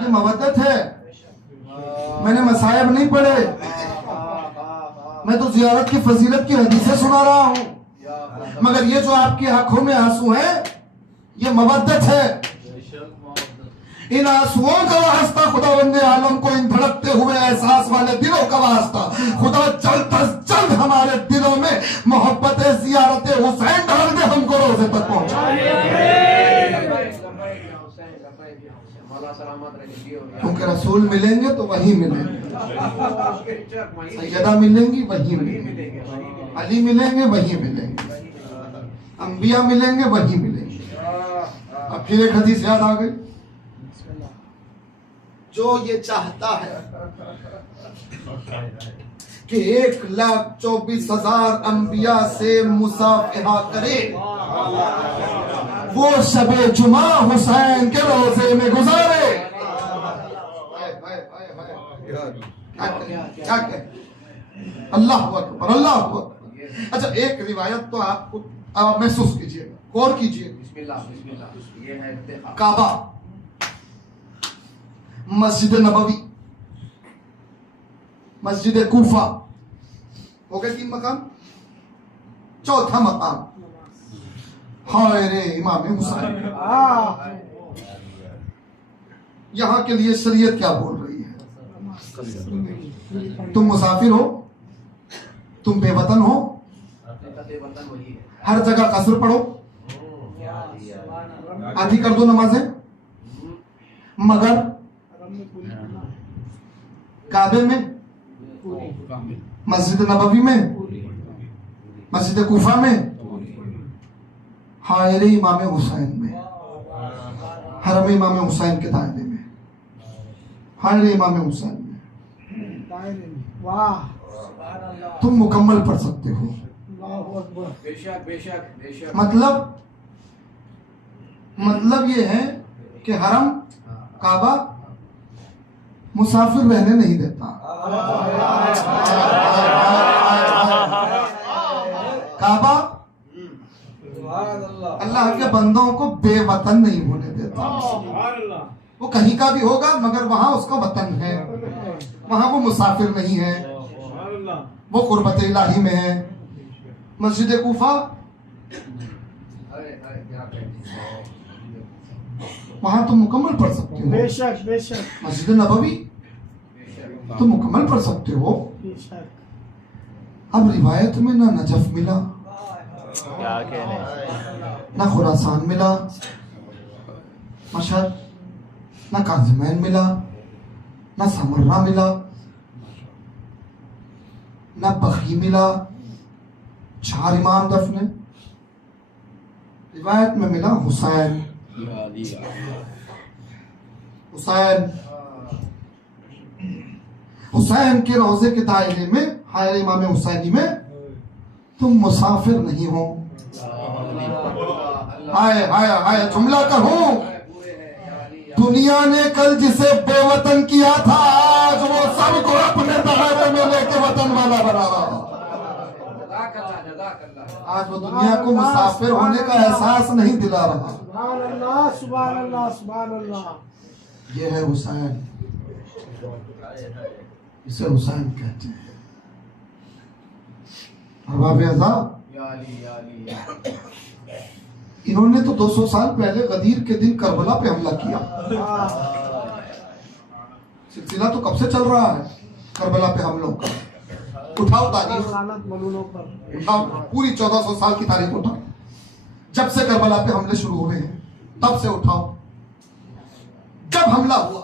یہ مودت ہے. میں نے مصائب نہیں پڑھے, میں تو زیارت کی فضیلت کی حدیثیں سنا رہا ہوں, مگر یہ جو آپ کی آنکھوں میں آنسو ہیں یہ مودت ہے. ان آنسوؤں کا واسطہ خداوند عالم کو, ان دھڑکتے ہوئے احساس والے دلوں کا واسطہ خدا جلد از جلد ہمارے دلوں میں محبت زیارت حسین ڈال دے, ہم کو روزے تک پہنچائے. کیونکہ رسول ملیں گے تو وہی ملیں گے, سیدہ ملیں گی وہی ملیں گے, علی ملیں گے وہی ملیں گے, انبیاء ملیں گے وہی ملیں گے. اب پھر ایک حدیث یاد آ گئی, جو یہ چاہتا ہے کہ 1,24,000 انبیاء سے مصافحہ کرے, وہ شب جمعہ حسین کے روزے میں گزارے. کیا کہ اللہ اکبر, اللہ اکبر. اچھا ایک روایت تو آپ کو محسوس کیجئے, غور کیجئے. کعبہ, مسجد نبوی, مسجد کوفہ, ہو گئے 3 مقام. چوتھا مقام حائر امام حسین. یہاں کے لیے شریعت کیا بول رہی ہے؟ تم مسافر ہو, تم بے وطن ہو, ہر جگہ قصر پڑھو, آدھی کر دو نمازیں, مگر کعبے میں, مسجد نبوی میں, مسجد کوفہ میں, حائر امام حسین میں, حرم امام حسین کے دائرے میں, حائر امام حسین میں تم مکمل پڑھ سکتے ہو. مطلب یہ ہے کہ حرم کعبہ مسافر رہنے نہیں دیتا. کعبہ اللہ کے بندوں کو بے وطن نہیں ہونے دیتا. وہ کہیں کا بھی ہوگا مگر وہاں اس کا وطن ہے, وہاں وہ مسافر نہیں ہے, وہ قربت الہی میں ہے. مسجد کوفہ وہاں تم مکمل پڑھ سکتے ہو. بے شک بے شک. مسجد نبوی تم مکمل پڑھ سکتے ہو. اب روایت میں نہ نجف ملا, نہ خراسان ملا, مشہد نہ کاظمین ملا, نہ سمرہ ملا, نہ بخی ملا. 4 امام دفن. روایت میں ملا حسین. حسین حسین کے روزے کے دائرے میں, حائر امام حسینی میں تم مسافر نہیں ہو. ہائے ہائے ہائے, جملہ کہوں, دنیا نے کل جسے بے وطن کیا تھا آج وہ سب کو اپنے دائرے میں لے کے وطن والا بنا رہا. آج وہ دنیا کو مسافر ہونے کا احساس نہیں دلا رہا. سبحان اللہ سبحان اللہ سبحان اللہ. یہ ہے حسین, اسے حسین کہتے ہیں. ارباب اعضاء, انہوں نے تو 200 سال پہلے غدیر کے دن کربلا پہ حملہ کیا. سلسلہ تو کب سے چل رہا ہے کربلا پہ حملوں کا. اٹھاؤ تاریخ, اٹھاؤ پوری 1400 سال کی تاریخ اٹھاؤ, جب سے کربلا پہ حملے شروع ہوئے ہیں تب سے اٹھاؤ. جب حملہ ہوا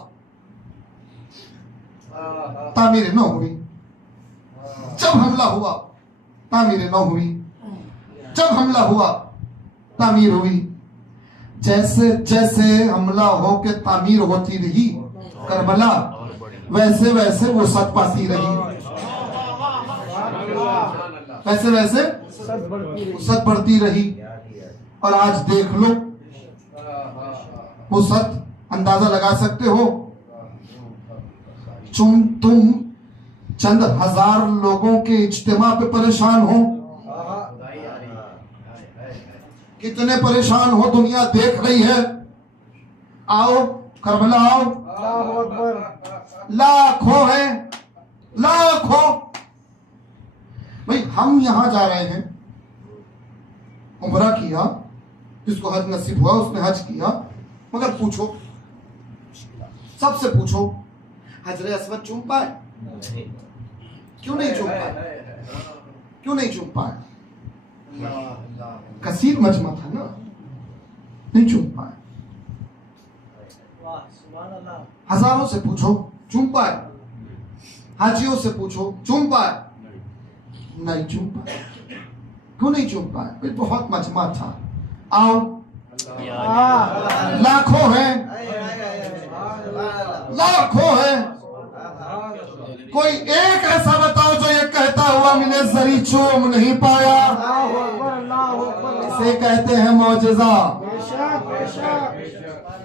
تعمیر نہ ہوئی, جب حملہ ہوا تعمیر نہ ہوئی, جب حملہ ہوا تعمیر ہوئی. جیسے جیسے حملہ ہو کے تعمیر ہوتی رہی کربلا, ویسے ویسے وسعت پاتی رہی, ویسے ویسے وسعت بڑھتی رہی. اور آج دیکھ لو, وسعت اندازہ لگا سکتے ہو. تم چند ہزار لوگوں کے اجتماع پہ پریشان ہو, کتنے پریشان ہو دنیا دیکھ رہی ہے. آؤ کربلا آؤ. اللہ اکبر. لاکھوں ہیں, لاکھوں. بھئی ہم یہاں جا رہے ہیں, عمرہ کیا, جس کو حج نصیب ہوا اس نے حج کیا, مگر پوچھو, سب سے پوچھو, حجر اسود چوم پائے؟ کیوں نہیں چوم پائے؟ کیوں نہیں چوم پائے؟ کثیر مجمع تھا نا, نہیں چوم پائے. ہزاروں سے پوچھو, چوم پائے؟ حاجیوں سے پوچھو, چوم پائے؟ نہیں چوم پائے. کیوں نہیں چوم پائے؟ بہت مجمع تھا. آؤ, لاکھوں ہیں, لاکھوں ہیں. کوئی ایک ایسا بتاؤ جو یہ کہتا ہوا میں نے زری چوم نہیں پایا. اسے کہتے ہیں معجزہ,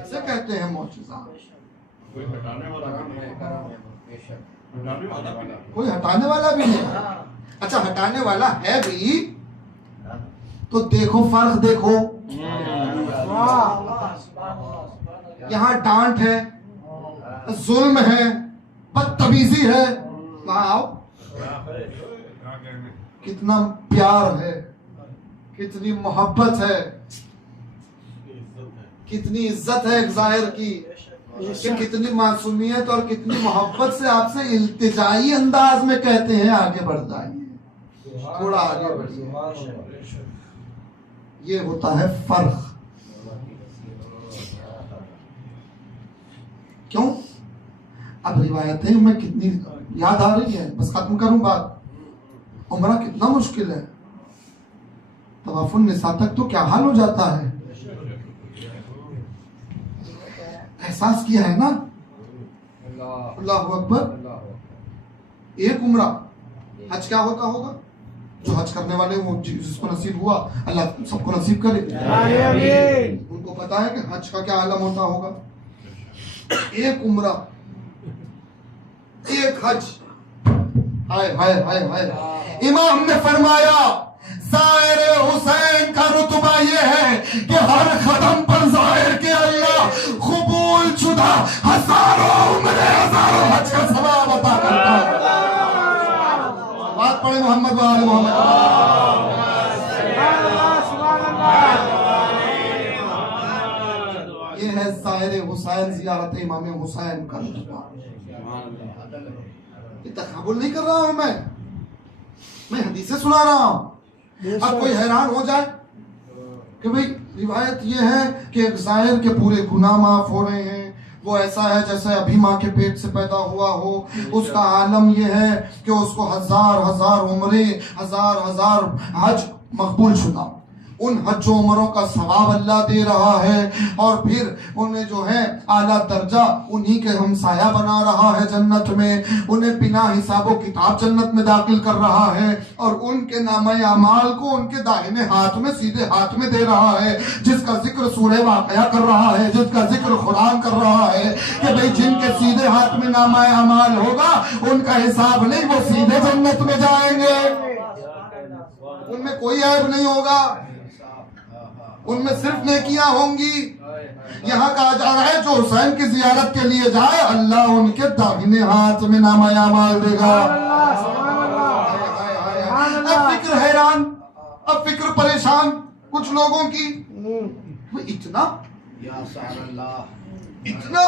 اسے کہتے ہیں معجزہ. کوئی ہٹانے والا بھی نہیں. اچھا ہٹانے والا ہے بھی تو دیکھو فرق دیکھو. یہاں ڈانٹ ہے, ظلم ہے, بدتمیزی ہے. وہاں آؤ, کتنا پیار ہے, کتنی محبت ہے, کتنی عزت ہے ایک ظاہر کی, کہ کتنی معصومیت اور کتنی محبت سے آپ سے التجائی انداز میں کہتے ہیں آگے بڑھ جائیے, تھوڑا آگے بڑھیے. یہ ہوتا ہے فرق. کیوں؟ اب روایتیں میں کتنی یاد آ رہی ہیں, بس ختم کروں بات. عمرہ کتنا مشکل ہے, طواف النساء تک تو کیا حال ہو جاتا ہے. احساس کیا ہے نا. اللہ اکبر. ایک عمرہ. حج کیا ہوتا ہوگا؟ جو حج کرنے والے وہ جس کو نصیب ہوا اللہ سب کو نصیب کرے. ان کو پتا ہے کہ حج کا کیا عالم ہوتا ہوگا. ایک عمرہ, ایک حج. ہائے ہائے ہائے ہائے. امام نے فرمایا زائر حسین کا رتبہ یہ ہے کہ ہر قدم پر زائر کے اللہ قبول شدہ ہزاروں عمرے, ہزاروں حج کا ثواب عطا کرتا ہے. بات پڑھے محمد و آل محمد. یہ ہے زائر حسین, زیارت امام حسین کا رتبہ. یہ تقابل نہیں کر رہا ہوں میں حدیثیں سنا رہا ہوں. اب کوئی حیران ہو جائے کہ بھئی روایت یہ ہے کہ ایک زائر کے پورے گناہ معاف ہو رہے ہیں, وہ ایسا ہے جیسے ابھی ماں کے پیٹ سے پیدا ہوا ہو. اس کا عالم یہ ہے کہ اس کو ہزار ہزار عمرے, ہزار ہزار حج مقبول شدہ, ان حج و عمروں کا ثواب اللہ دے رہا ہے, اور پھر انہیں جو ہے اعلیٰ درجہ انہی کے ہمسایہ بنا رہا ہے جنت میں, انہیں بنا حساب و کتاب جنت میں داخل کر رہا ہے, اور ان کے نامہ اعمال کو ان کے داہنے ہاتھ میں سیدھے ہاتھ میں دے رہا ہے. جس کا ذکر سورہ واقعہ کر رہا ہے, جس کا ذکر قرآن کر رہا ہے کہ بھئی جن کے سیدھے ہاتھ میں نامہ اعمال ہوگا ان کا حساب نہیں, وہ سیدھے جنت میں جائیں گے, ان میں کوئی عیب نہیں ہوگا, ان میں صرف نیکیاں ہوں گی. یہاں کہا جا رہا ہے جو حسین کی زیارت کے لیے جائے اللہ ان کے داہنے ہاتھ میں نامہ اعمال دے گا. اب فکر حیران, اب فکر پریشان کچھ لوگوں کی. اتنا اتنا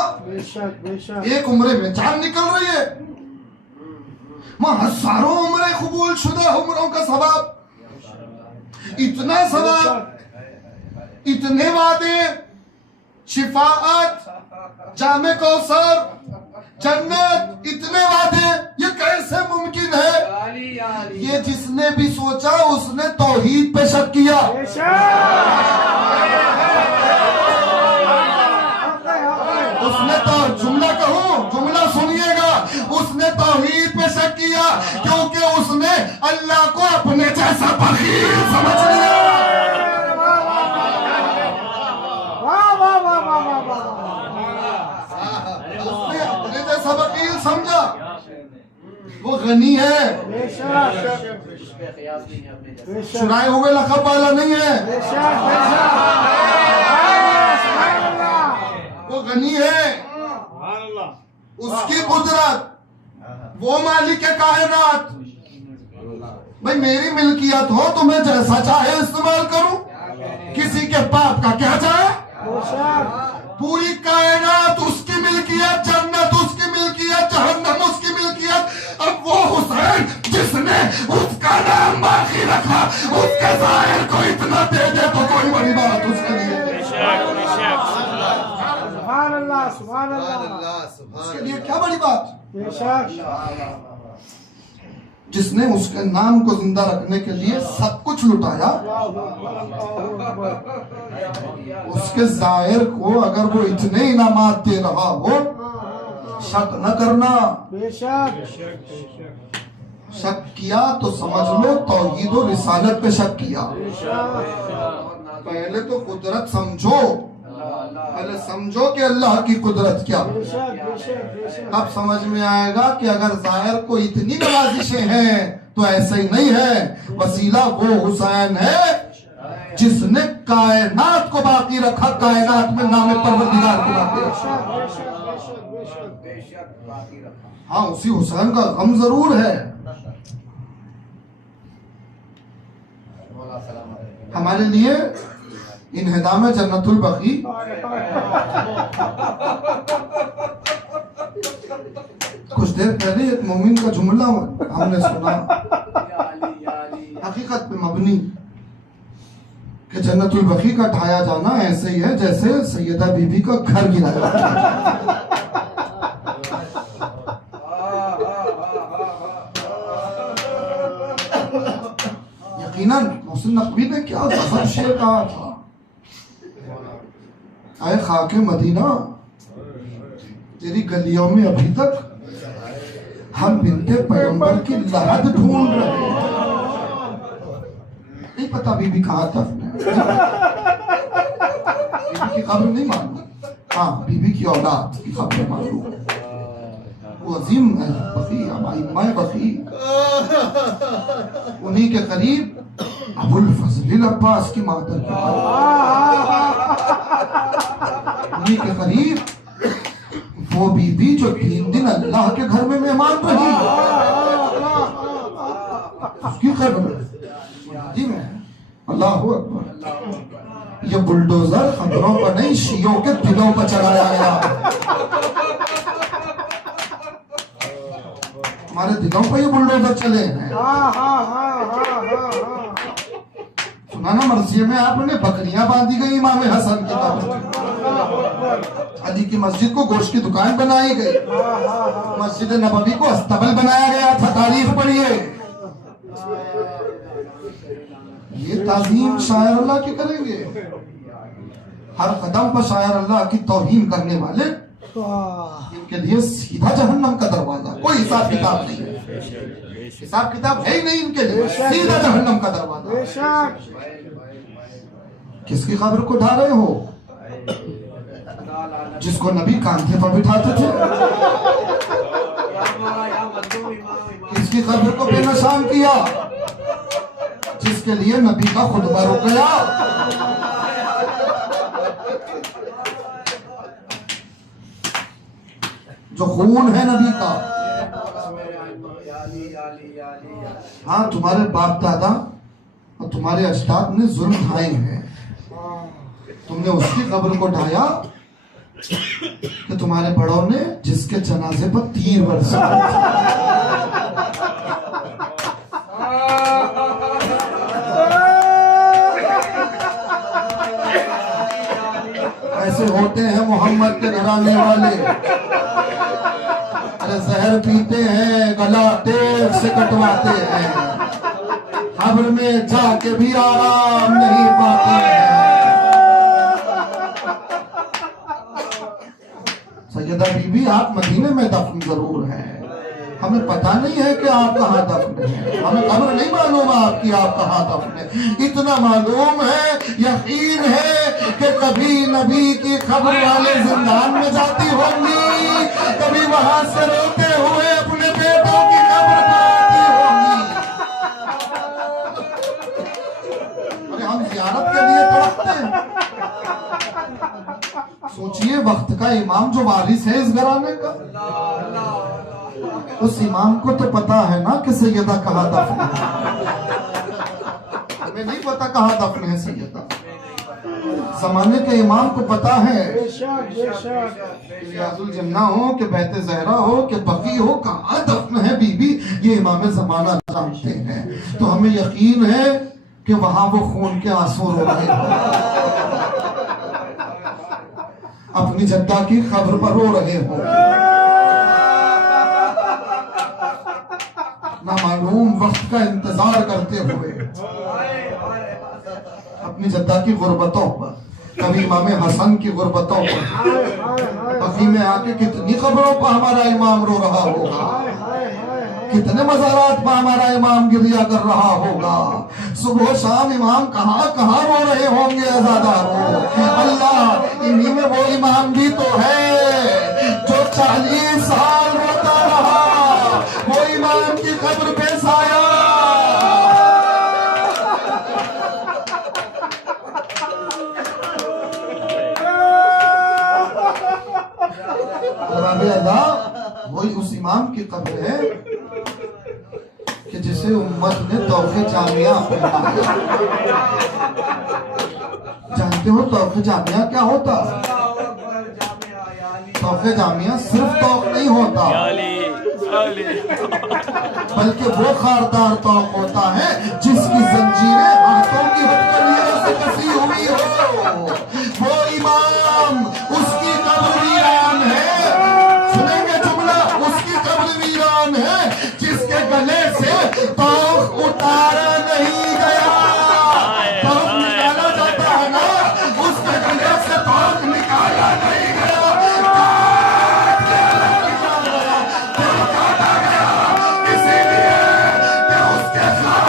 ایک عمرے میں جان نکل رہی ہے, وہاں ہزاروں عمرے قبول شدہ عمروں کا ثواب, اتنا ثواب, اتنے وعدے, شفاعت, جامع کوثر, جنت, اتنے وعدے, یہ کیسے ممکن ہے؟ یہ جس نے بھی سوچا اس نے توحید پہ شک کیا. اس نے تو جملہ کہوں, جملہ سنیے گا, اس نے توحید پہ شک کیا کیونکہ اس نے اللہ کو اپنے جیسا بخیل سمجھ لیا. اپنے جیسا وکیل سمجھا. وہ غنی ہے, سنائے ہوئے لقب والا نہیں ہے, وہ غنی ہے. اس کی قدرت، وہ مالک کائنات. بھائی میری ملکیت ہو تو میں جیسا چاہے استعمال کروں، کسی کے باپ کا کیا چاہے. پوری کائنات اس کی ملکیت، جنت اس کی ملکیت، جہنم اس کی ملکیت. اب وہ حسین جس نے اس کا نام باقی رکھا، اس کے ظاہر کو اتنا دے دے تو کوئی بڑی بات اس کے لیے. سبحان اللہ سبحان اللہ. اس کے لیے کیا بڑی بات. بے شک. جس نے اس کے نام کو زندہ رکھنے کے لیے سب کچھ لٹایا، اس کے ظاہر کو اگر وہ اتنے انعامات دے رہا ہو، شک نہ کرنا. بے شک. شک کیا تو سمجھ لو توحید و رسالت پہ شک کیا. پہلے تو قدرت سمجھو، پہلے سمجھو کہ اللہ کی قدرت کیا. اب سمجھ میں آئے گا کہ اگر ظاہر کو اتنی نوازشیں ہیں تو ایسے ہی نہیں ہے. وسیلہ وہ حسین ہے جس نے کائنات کو باقی رکھا، کائنات میں نام پروردگار کو باقی رکھا. ہاں اسی حسین کا غم ضرور ہے. ہمارے لیے انہدام جنت البقیع کچھ دیر پہلے ایک مومن کا جملہ ہم نے سنا، حقیقت پہ مبنی، کہ جنت البقیع کا ڈھایا جانا ایسے ہی ہے جیسے سیدہ بی بی کا گھر گرایا جانا. یقیناً محسن نقوی نے کیا غضب شعر کہا تھا. اے خاک مدینہ تیری گلیوں میں ابھی تک ہم بنت پیغمبر کی لحد ڈھونڈ رہے ہیں. نہیں پتا بی بی کہاں دفن ہے، بی بی کی قبر نہیں معلوم. ہاں بی بی کی اولاد کی خبر معلوم. وہ عظیم ہے بقیع، امام بقیع، انہی کے قریب ابو الفضل العباس کی مادر کی قبر، انہی کے قریب وہ بی بی جو 3 دن اللہ کے گھر میں مہمان رہی، اس کی قبر عظیم ہے. اللہ اکبر. یہ بلڈوزر خبروں پر نہیں، شیعوں کے دلوں پر چلایا گیا. ہمارے دلوں پر یہ بلڈوزر چلے ہیں. سنا نا مرثیے میں آپ نے بکریاں باندھی گئی امام حسن کی قبر، علی کی مسجد کو گوشت کی دکان بنائی گئی، مسجد نبوی کو استبل بنایا گیا تھا. تاریخ پڑھیے. یہ تعظیم شاعر اللہ کی کریں گے. ہر قدم پر شاعر اللہ کی توہین کرنے والے، ان کے لیے سیدھا جہنم کا دروازہ. کوئی حساب کتاب نہیں ہے، حساب کتاب ہے ہی نہیں ان کے لیے. سیدھا جہنم کا دروازہ. کس کی قبر کو ڈھا رہے ہو؟ جس کو نبی کاندھے پر بٹھاتے تھے. کس کی قبر کو بے نشان کیا؟ جس کے لیے نبی کا خطبہ رک گیا. جو خون ہے نبی کا. ہاں تمہارے باپ دادا اور تمہارے اجداد نے ظلم ڈھائے ہیں، تم نے اس کی قبر کو ڈھایا کہ تمہارے بڑوں نے جس کے جنازے پر تیر برسائے. ایسے ہوتے ہیں محمد کے گھرانے والے. ارے زہر پیتے ہیں، گلا تیل سے کٹواتے ہیں، قبر میں جا کے بھی آرام نہیں پاتے ہیں. سیدہ بی بی آپ مدینے میں دفن ضرور ہیں، ہمیں پتہ نہیں ہے کہ آپ کہاں دفن ہیں. ہمیں قبر نہیں معلوم آپ کی آپ کہاں دفن ہیں. اتنا معلوم ہے، یقین ہے کہ کبھی نبی کی قبر والے زندان میں جاتی ہوں گی، کبھی وہاں سے روتے ہوئے اپنے بیٹوں کی قبر پر آتی ہوں گی. ہم زیارت کے لیے تڑپتے ہیں. سوچئے وقت کا امام جو وارث ہے اس گھرانے کا، اس امام کو تو پتا ہے نا کہ سیدہ کہاں دفن ہے، ہمیں نہیں پتا کہاں دفن ہے سیدہ، زمانے کے امام کو پتا ہے، بے شک بے شک، کہ ریاض الجنہ ہو کہ بیت زہرا ہو کہ بقیع ہو، کہاں دفن ہے بی بی، یہ امام زمانہ جانتے ہیں، تو ہمیں یقین ہے کہ وہاں وہ خون کے آنسو رو رہے ہوں، اپنی جدہ کی قبر پر رو رہے ہوں، نامعلوم وقت کا انتظار کرتے ہوئے اپنی جدہ کی غربتوں پر، کبھی امام حسن کی غربتوں پر، بقیع میں آ کے کتنی قبروں پر ہمارا امام رو رہا ہوگا، کتنے مزارات پر ہمارا امام گریہ کر رہا ہوگا، صبح و شام امام کہاں کہاں رو رہے ہوں گے عزادارو، اللہ انہی میں وہ امام بھی تو ہے جو 40 سال روتا رہا، وہ امام کی قبر پہ سایہ، اللہ وہی اس امام کی قبر ہے کہ جسے امت نے طوق جامعہ پہنایا، جانتے ہو طوق جامعہ کیا ہوتا؟ طوق جامعہ صرف طوق نہیں ہوتا بلکہ وہ خاردار طوق ہوتا ہے جس کی زنجیریں ہاتھوں کی ہتھکڑیوں سے کسی ہوئی ہو، وہ امام اس کی قبر ویران ہے، سنیں گے جملہ، اس کی قبر ویران ہے جس کے گلے سے طوق اتارا نہیں گیا، طوق نکالا جاتا ہے نا، اس کے گلے سے طوق نکالا نہیں گیا، اسی لیے کہ اس کے خلاف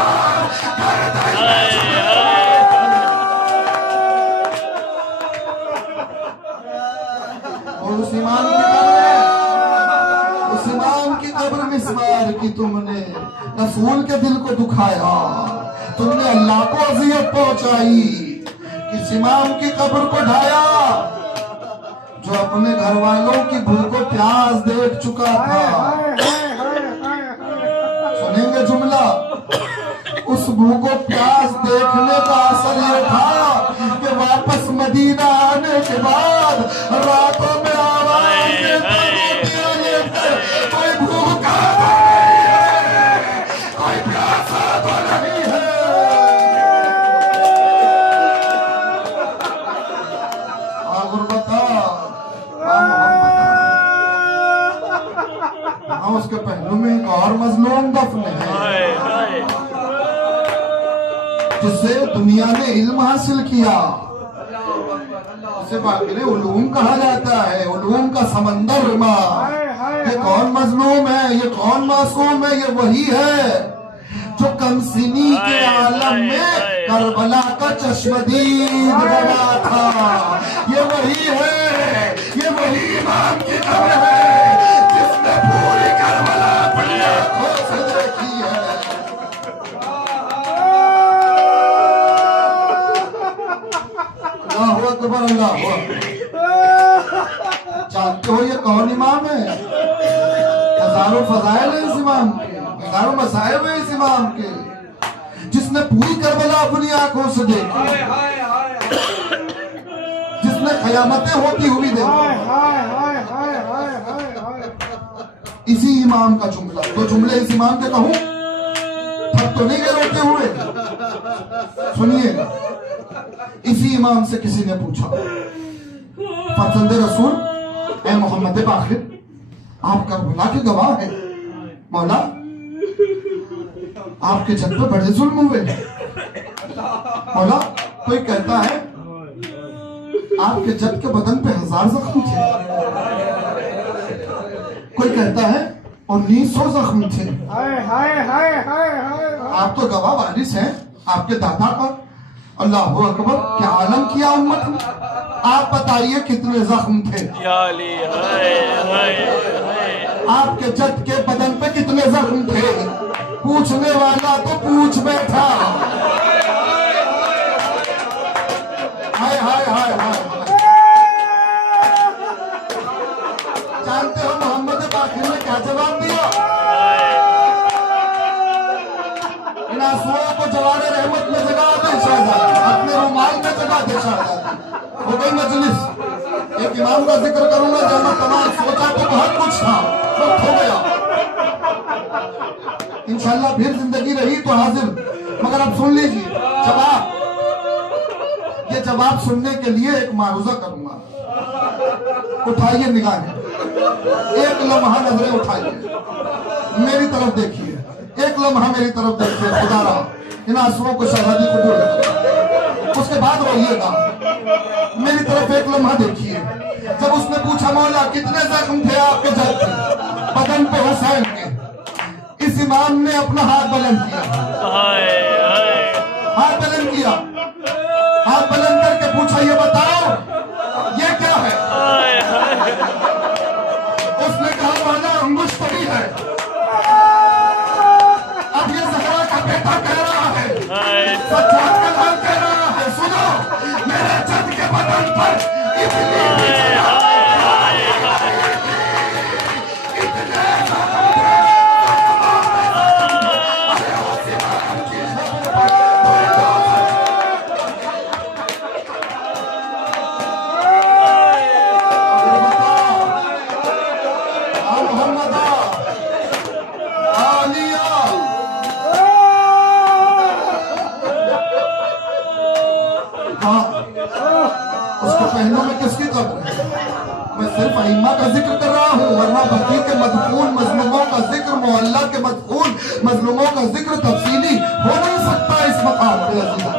اور اس امام کی قبر ہے، اس امام کی قبر مسمار کی تم نے رسول کے دل کو دکھایا، تم نے اللہ کو اذیت پہنچائی، کس امام کی قبر کو ڈھایا جو اپنے گھر والوں کی بھوک و پیاس دیکھ چکا تھا، سنیں گے جملہ، اس بھوک و پیاس دیکھنے کا اثر یہ تھا کہ واپس مدینہ آنے کے بعد راتوں میں آواز دیتا روٹیاں لے کر، کوئی بھوکا تو نہیں ہے، کوئی پیاسا تو نہیں ہے، غربتا ہاں اس کے پہلو میں ایک اور مظلوم دفن ہے جس سے دنیا نے علم حاصل کیا، اسے باقی علوم کہا جاتا ہے، علوم کا سمندر ماں، یہ کون مظلوم ہے، یہ کون معصوم ہے، یہ وہی ہے جو کم سنی کے عالم میں کربلا کا چشم دید بنا تھا، یہ وہی ہے، یہ وہی امام کی قبر ہے جس نے پوری کربلا اپنی آنکھوں سے دیکھی ہے، اللہ اکبر اللہ اکبر، جانتے ہو یہ کون امام ہے؟ ہزاروں فضائل ہیں اس امام کے، ہزاروں مصائب ہیں اس امام کے، جس نے پوری کربلا اپنی آنکھوں سے دیکھی، جس نے قیامتیں ہوتی ہوئی دیکھی، اسی امام کا جملہ، دو جملے اس امام کے کہوں تھک تو نہیں گئے روتے ہوئے، سنیے گا، اسی امام سے کسی نے پوچھا، فرزند رسول اے محمد باقر، آپ کربلا کے گواہ ہیں، مولا آپ کے جد پہ بڑے ظلم ہوئے، مولا کوئی کہتا ہے آپ کے جد کے بدن پہ 1000 زخم تھے، کوئی کہتا ہے 1900 زخم تھے، آپ تو گواہ وارث ہیں آپ کے دادا کا، اللہ اکبر، کیا عالم کیا امت نے، آپ بتائیے کتنے زخم تھے، آپ کے جد کے بدن پہ کتنے زخم تھے، پوچھنے والا تو پوچھ بیٹھا، ہائے ہائے ہائے ہائے، جانتے ہو محمد باقر نے کیا جواب دیا؟ کوئی مجلس ایک امام کا ذکر کروں گا جب میں تمام سوچا تو بہت کچھ تھا وقت ہو گیا انشاءاللہ پھر زندگی رہی تو حاضر مگر اب سن لیجیے یہ جواب سننے کے لیے ایک معروضہ کروں گا اٹھائیے نگاہیں ایک لمحہ نظریں اٹھائیے میری طرف دیکھیے ایک لمحہ میری طرف دیکھیے خدا رہا ان آنسوؤں کو شہزادی قبول کرے اس کے بعد روئیے گا میری طرف ایک لمحہ دیکھیے جب اس نے پوچھا مولا کتنے زخم تھے آپ کے جسم پہ بدن پہ حسین کے اس امام نے اپنا ہاتھ بلند کیا ہاتھ بلند کیا ہاتھ بلند کر کے پوچھا یہ بتاؤ یہ کیا ہے اس نے کہا مولا مشتری ہے اب یہ زہرا کا بیٹا کہہ رہا ہے سجاد کا لال کہہ رہا ہے سنو میرے جد کے بدن پر پہلوں میں کس کی قبر ہے میں صرف ائمہ کا ذکر کر رہا ہوں ورنہ بقی کے مدفون مظلوموں کا ذکر معلّہ کے مدفون مظلوموں کا ذکر تفصیلی ہو نہیں سکتا اس مقام پہ عزیزان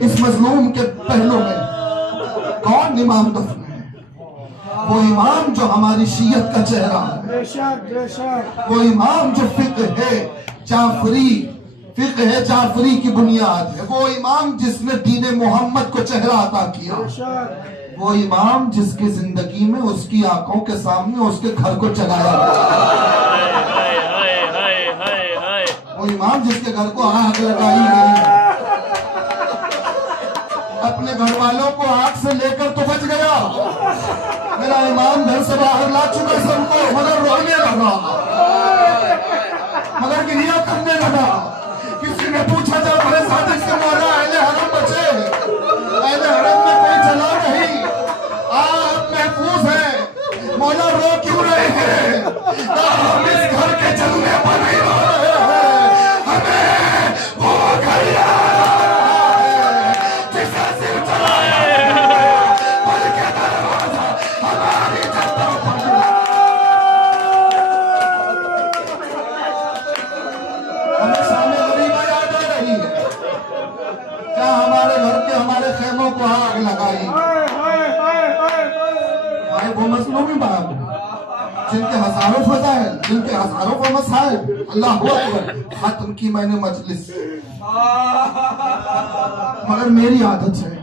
اس مظلوم کے پہلوں میں کون امام دفن ہے وہ امام جو ہماری شیعت کا چہرہ ہے وہ امام جو فقہ ہے جعفری فقہ ہے جعفری کی بنیاد ہے وہ امام جس نے دین محمد کو چہرہ عطا کیا وہ امام جس کی زندگی میں اس کی آنکھوں کے سامنے اس کے گھر کو چلایا وہ امام جس کے گھر کو آگ لگائی گئی اپنے گھر والوں کو آگ سے لے کر تو بچ گیا میرا امام گھر سے باہر لا چکا سب کو مگر رونے لگا مگر گریہ کرنے لگا کسی نے پوچھا جب بڑے صادق سے مولا اہل حرم بچے اہل حرم میں کوئی جلا نہیں آپ محفوظ ہیں مولا رو کیوں رہے ہیں ہم اس گھر کے جلنے پر نہیں رو رہے ہیں ہمیں وہ گھر یاد ہے جسے صرف چلایا بلکہ دروازہ ہماری جدوں پر ہمیں سامنے کیا ہمارے گھر کے ہمارے خیموں کو آگ لگائی وہ مظلومی باب جن کے ہزاروں فضائل جن کے ہزاروں کو مسائل اللہ اکبر ختم کی میں نے مجلس مگر میری عادت ہے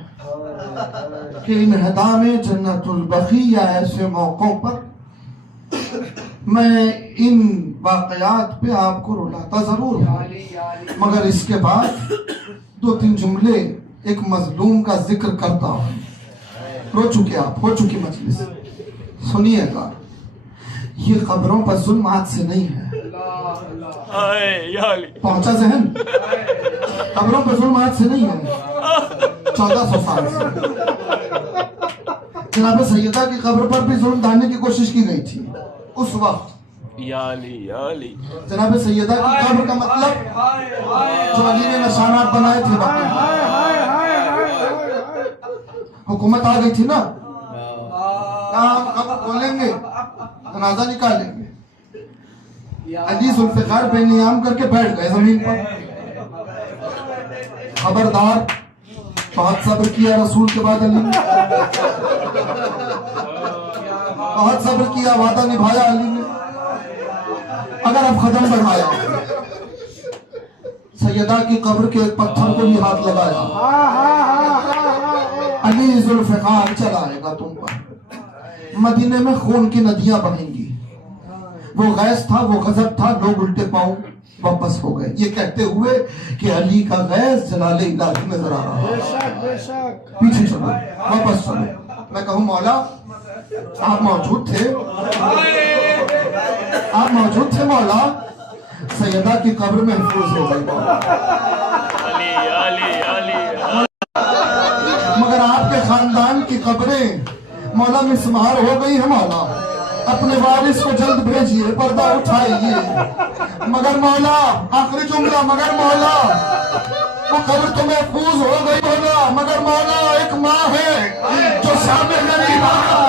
کہ انہدام جنت البقیع یا ایسے موقعوں پر میں ان واقعات پہ آپ کو رلاتا ضرور ہوں مگر اس کے بعد دو تین جملے ایک مظلوم کا ذکر کرتا ہوں رو چکے آپ ہو چکی مجلس سنیے گا یہ قبروں پر ظلم آج سے نہیں ہے پہنچا ذہن قبروں پر ظلم آج سے نہیں ہے 1400 سال سے جناب سیدہ کی قبر پر بھی ظلم ڈالنے کی کوشش کی گئی تھی اس وقت جناب سیدہ کی قبر کا مطلب جو علی نے نشانات بنائے تھے حکومت آ گئی تھی نا ہم قبر کھولیں گے جنازہ نکالیں گے علی ذوالفقار بے نیام کر کے بیٹھ گئے زمین پر خبردار بہت صبر کیا رسول کے بعد علی نے بہت صبر کیا وعدہ نبھایا علی نے اگر اب قدم بڑھایا سیدہ کی قبر کے ایک پتھر کو بھی ہاتھ لگایا علی ذوالفقار چلائے گا تم پر مدینے میں خون کی ندیاں بہیں گی وہ غیظ تھا وہ غضب تھا لوگ الٹے پاؤں واپس ہو گئے یہ کہتے ہوئے کہ علی کا غیظ جلال الہی نظر آ رہا ہے پیچھے چلو واپس چلو میں کہوں مولا آپ موجود تھے مولا سیدہ کی قبر محفوظ ہو گئی مگر کے خاندان کی قبریں مولا مسمار ہو گئی ہے مولا، اپنے وارث کو جلد بھیجیے، پردہ اٹھائیے۔ مگر مولا، آخری جملہ، مگر مولا وہ قبر تو محفوظ ہو گئی مولا، مگر مولا ایک ماں ہے جو سامنے نہیں رہا۔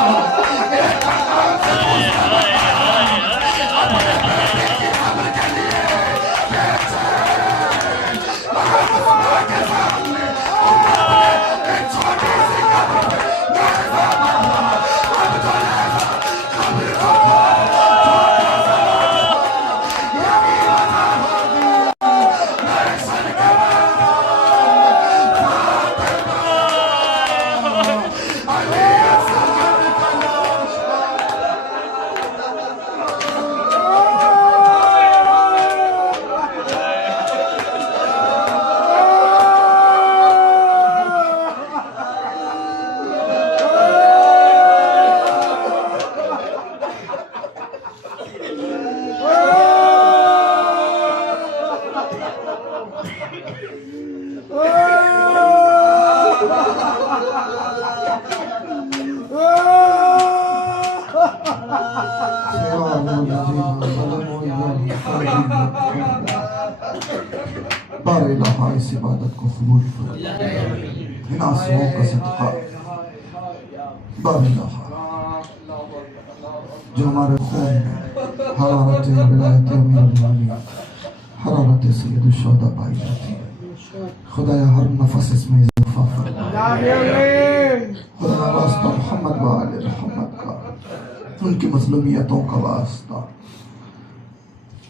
بار الہ اس عبادت کو قبول فرما، ان آنسوؤں کا صدقہ بار الہ جو ہمارے خون میں حرارت ولایت امیر المومنین، حرارت سید الشہداء پائی جاتی ہے۔ خدایا ہر نفس اس میں اضافہ فرما، خدایا واسطہ محمد و آل محمد کا، ان کی مظلومیتوں کا واسطہ۔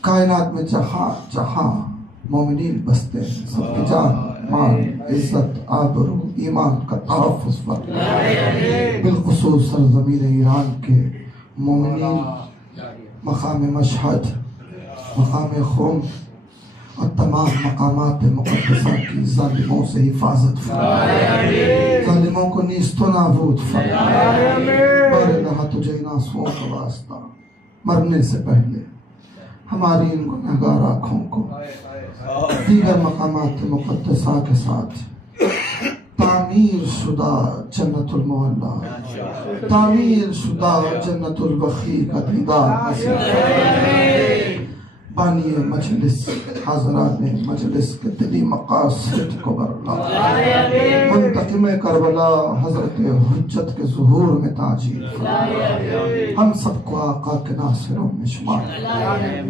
کائنات میں جہاں جہاں مومنین بستے ہیں، سب کی جان، مال، عزت، آبرو، ایمان کا تحفظ فرما۔ بالخصوص سرزمین ایران کے مومنین مقام مشہد، مقام خرم اور تمام مقامات مقدسہ کی ظالموں سے حفاظت فرما، ظالموں کو نیست و نابود فرما۔ بار الہ تجھے ان آنسوؤں کا واسطہ، مرنے سے پہلے ہماری ان گنہگار آنکھوں کو دیگر مقامات مقدسہ کے ساتھ تعمیر شدہ جنت المعلی، تعمیر شدہ جنت البقیع کا دیدار نصیب فرما۔ بانی مجلس، حاضران مجلس کے دلی مقاصد کو برلا، منتقم کربلا حضرت حجت کے ظہور میں تاجیل فرما، ہم سب کو آقا کے ناصروں میں شمار۔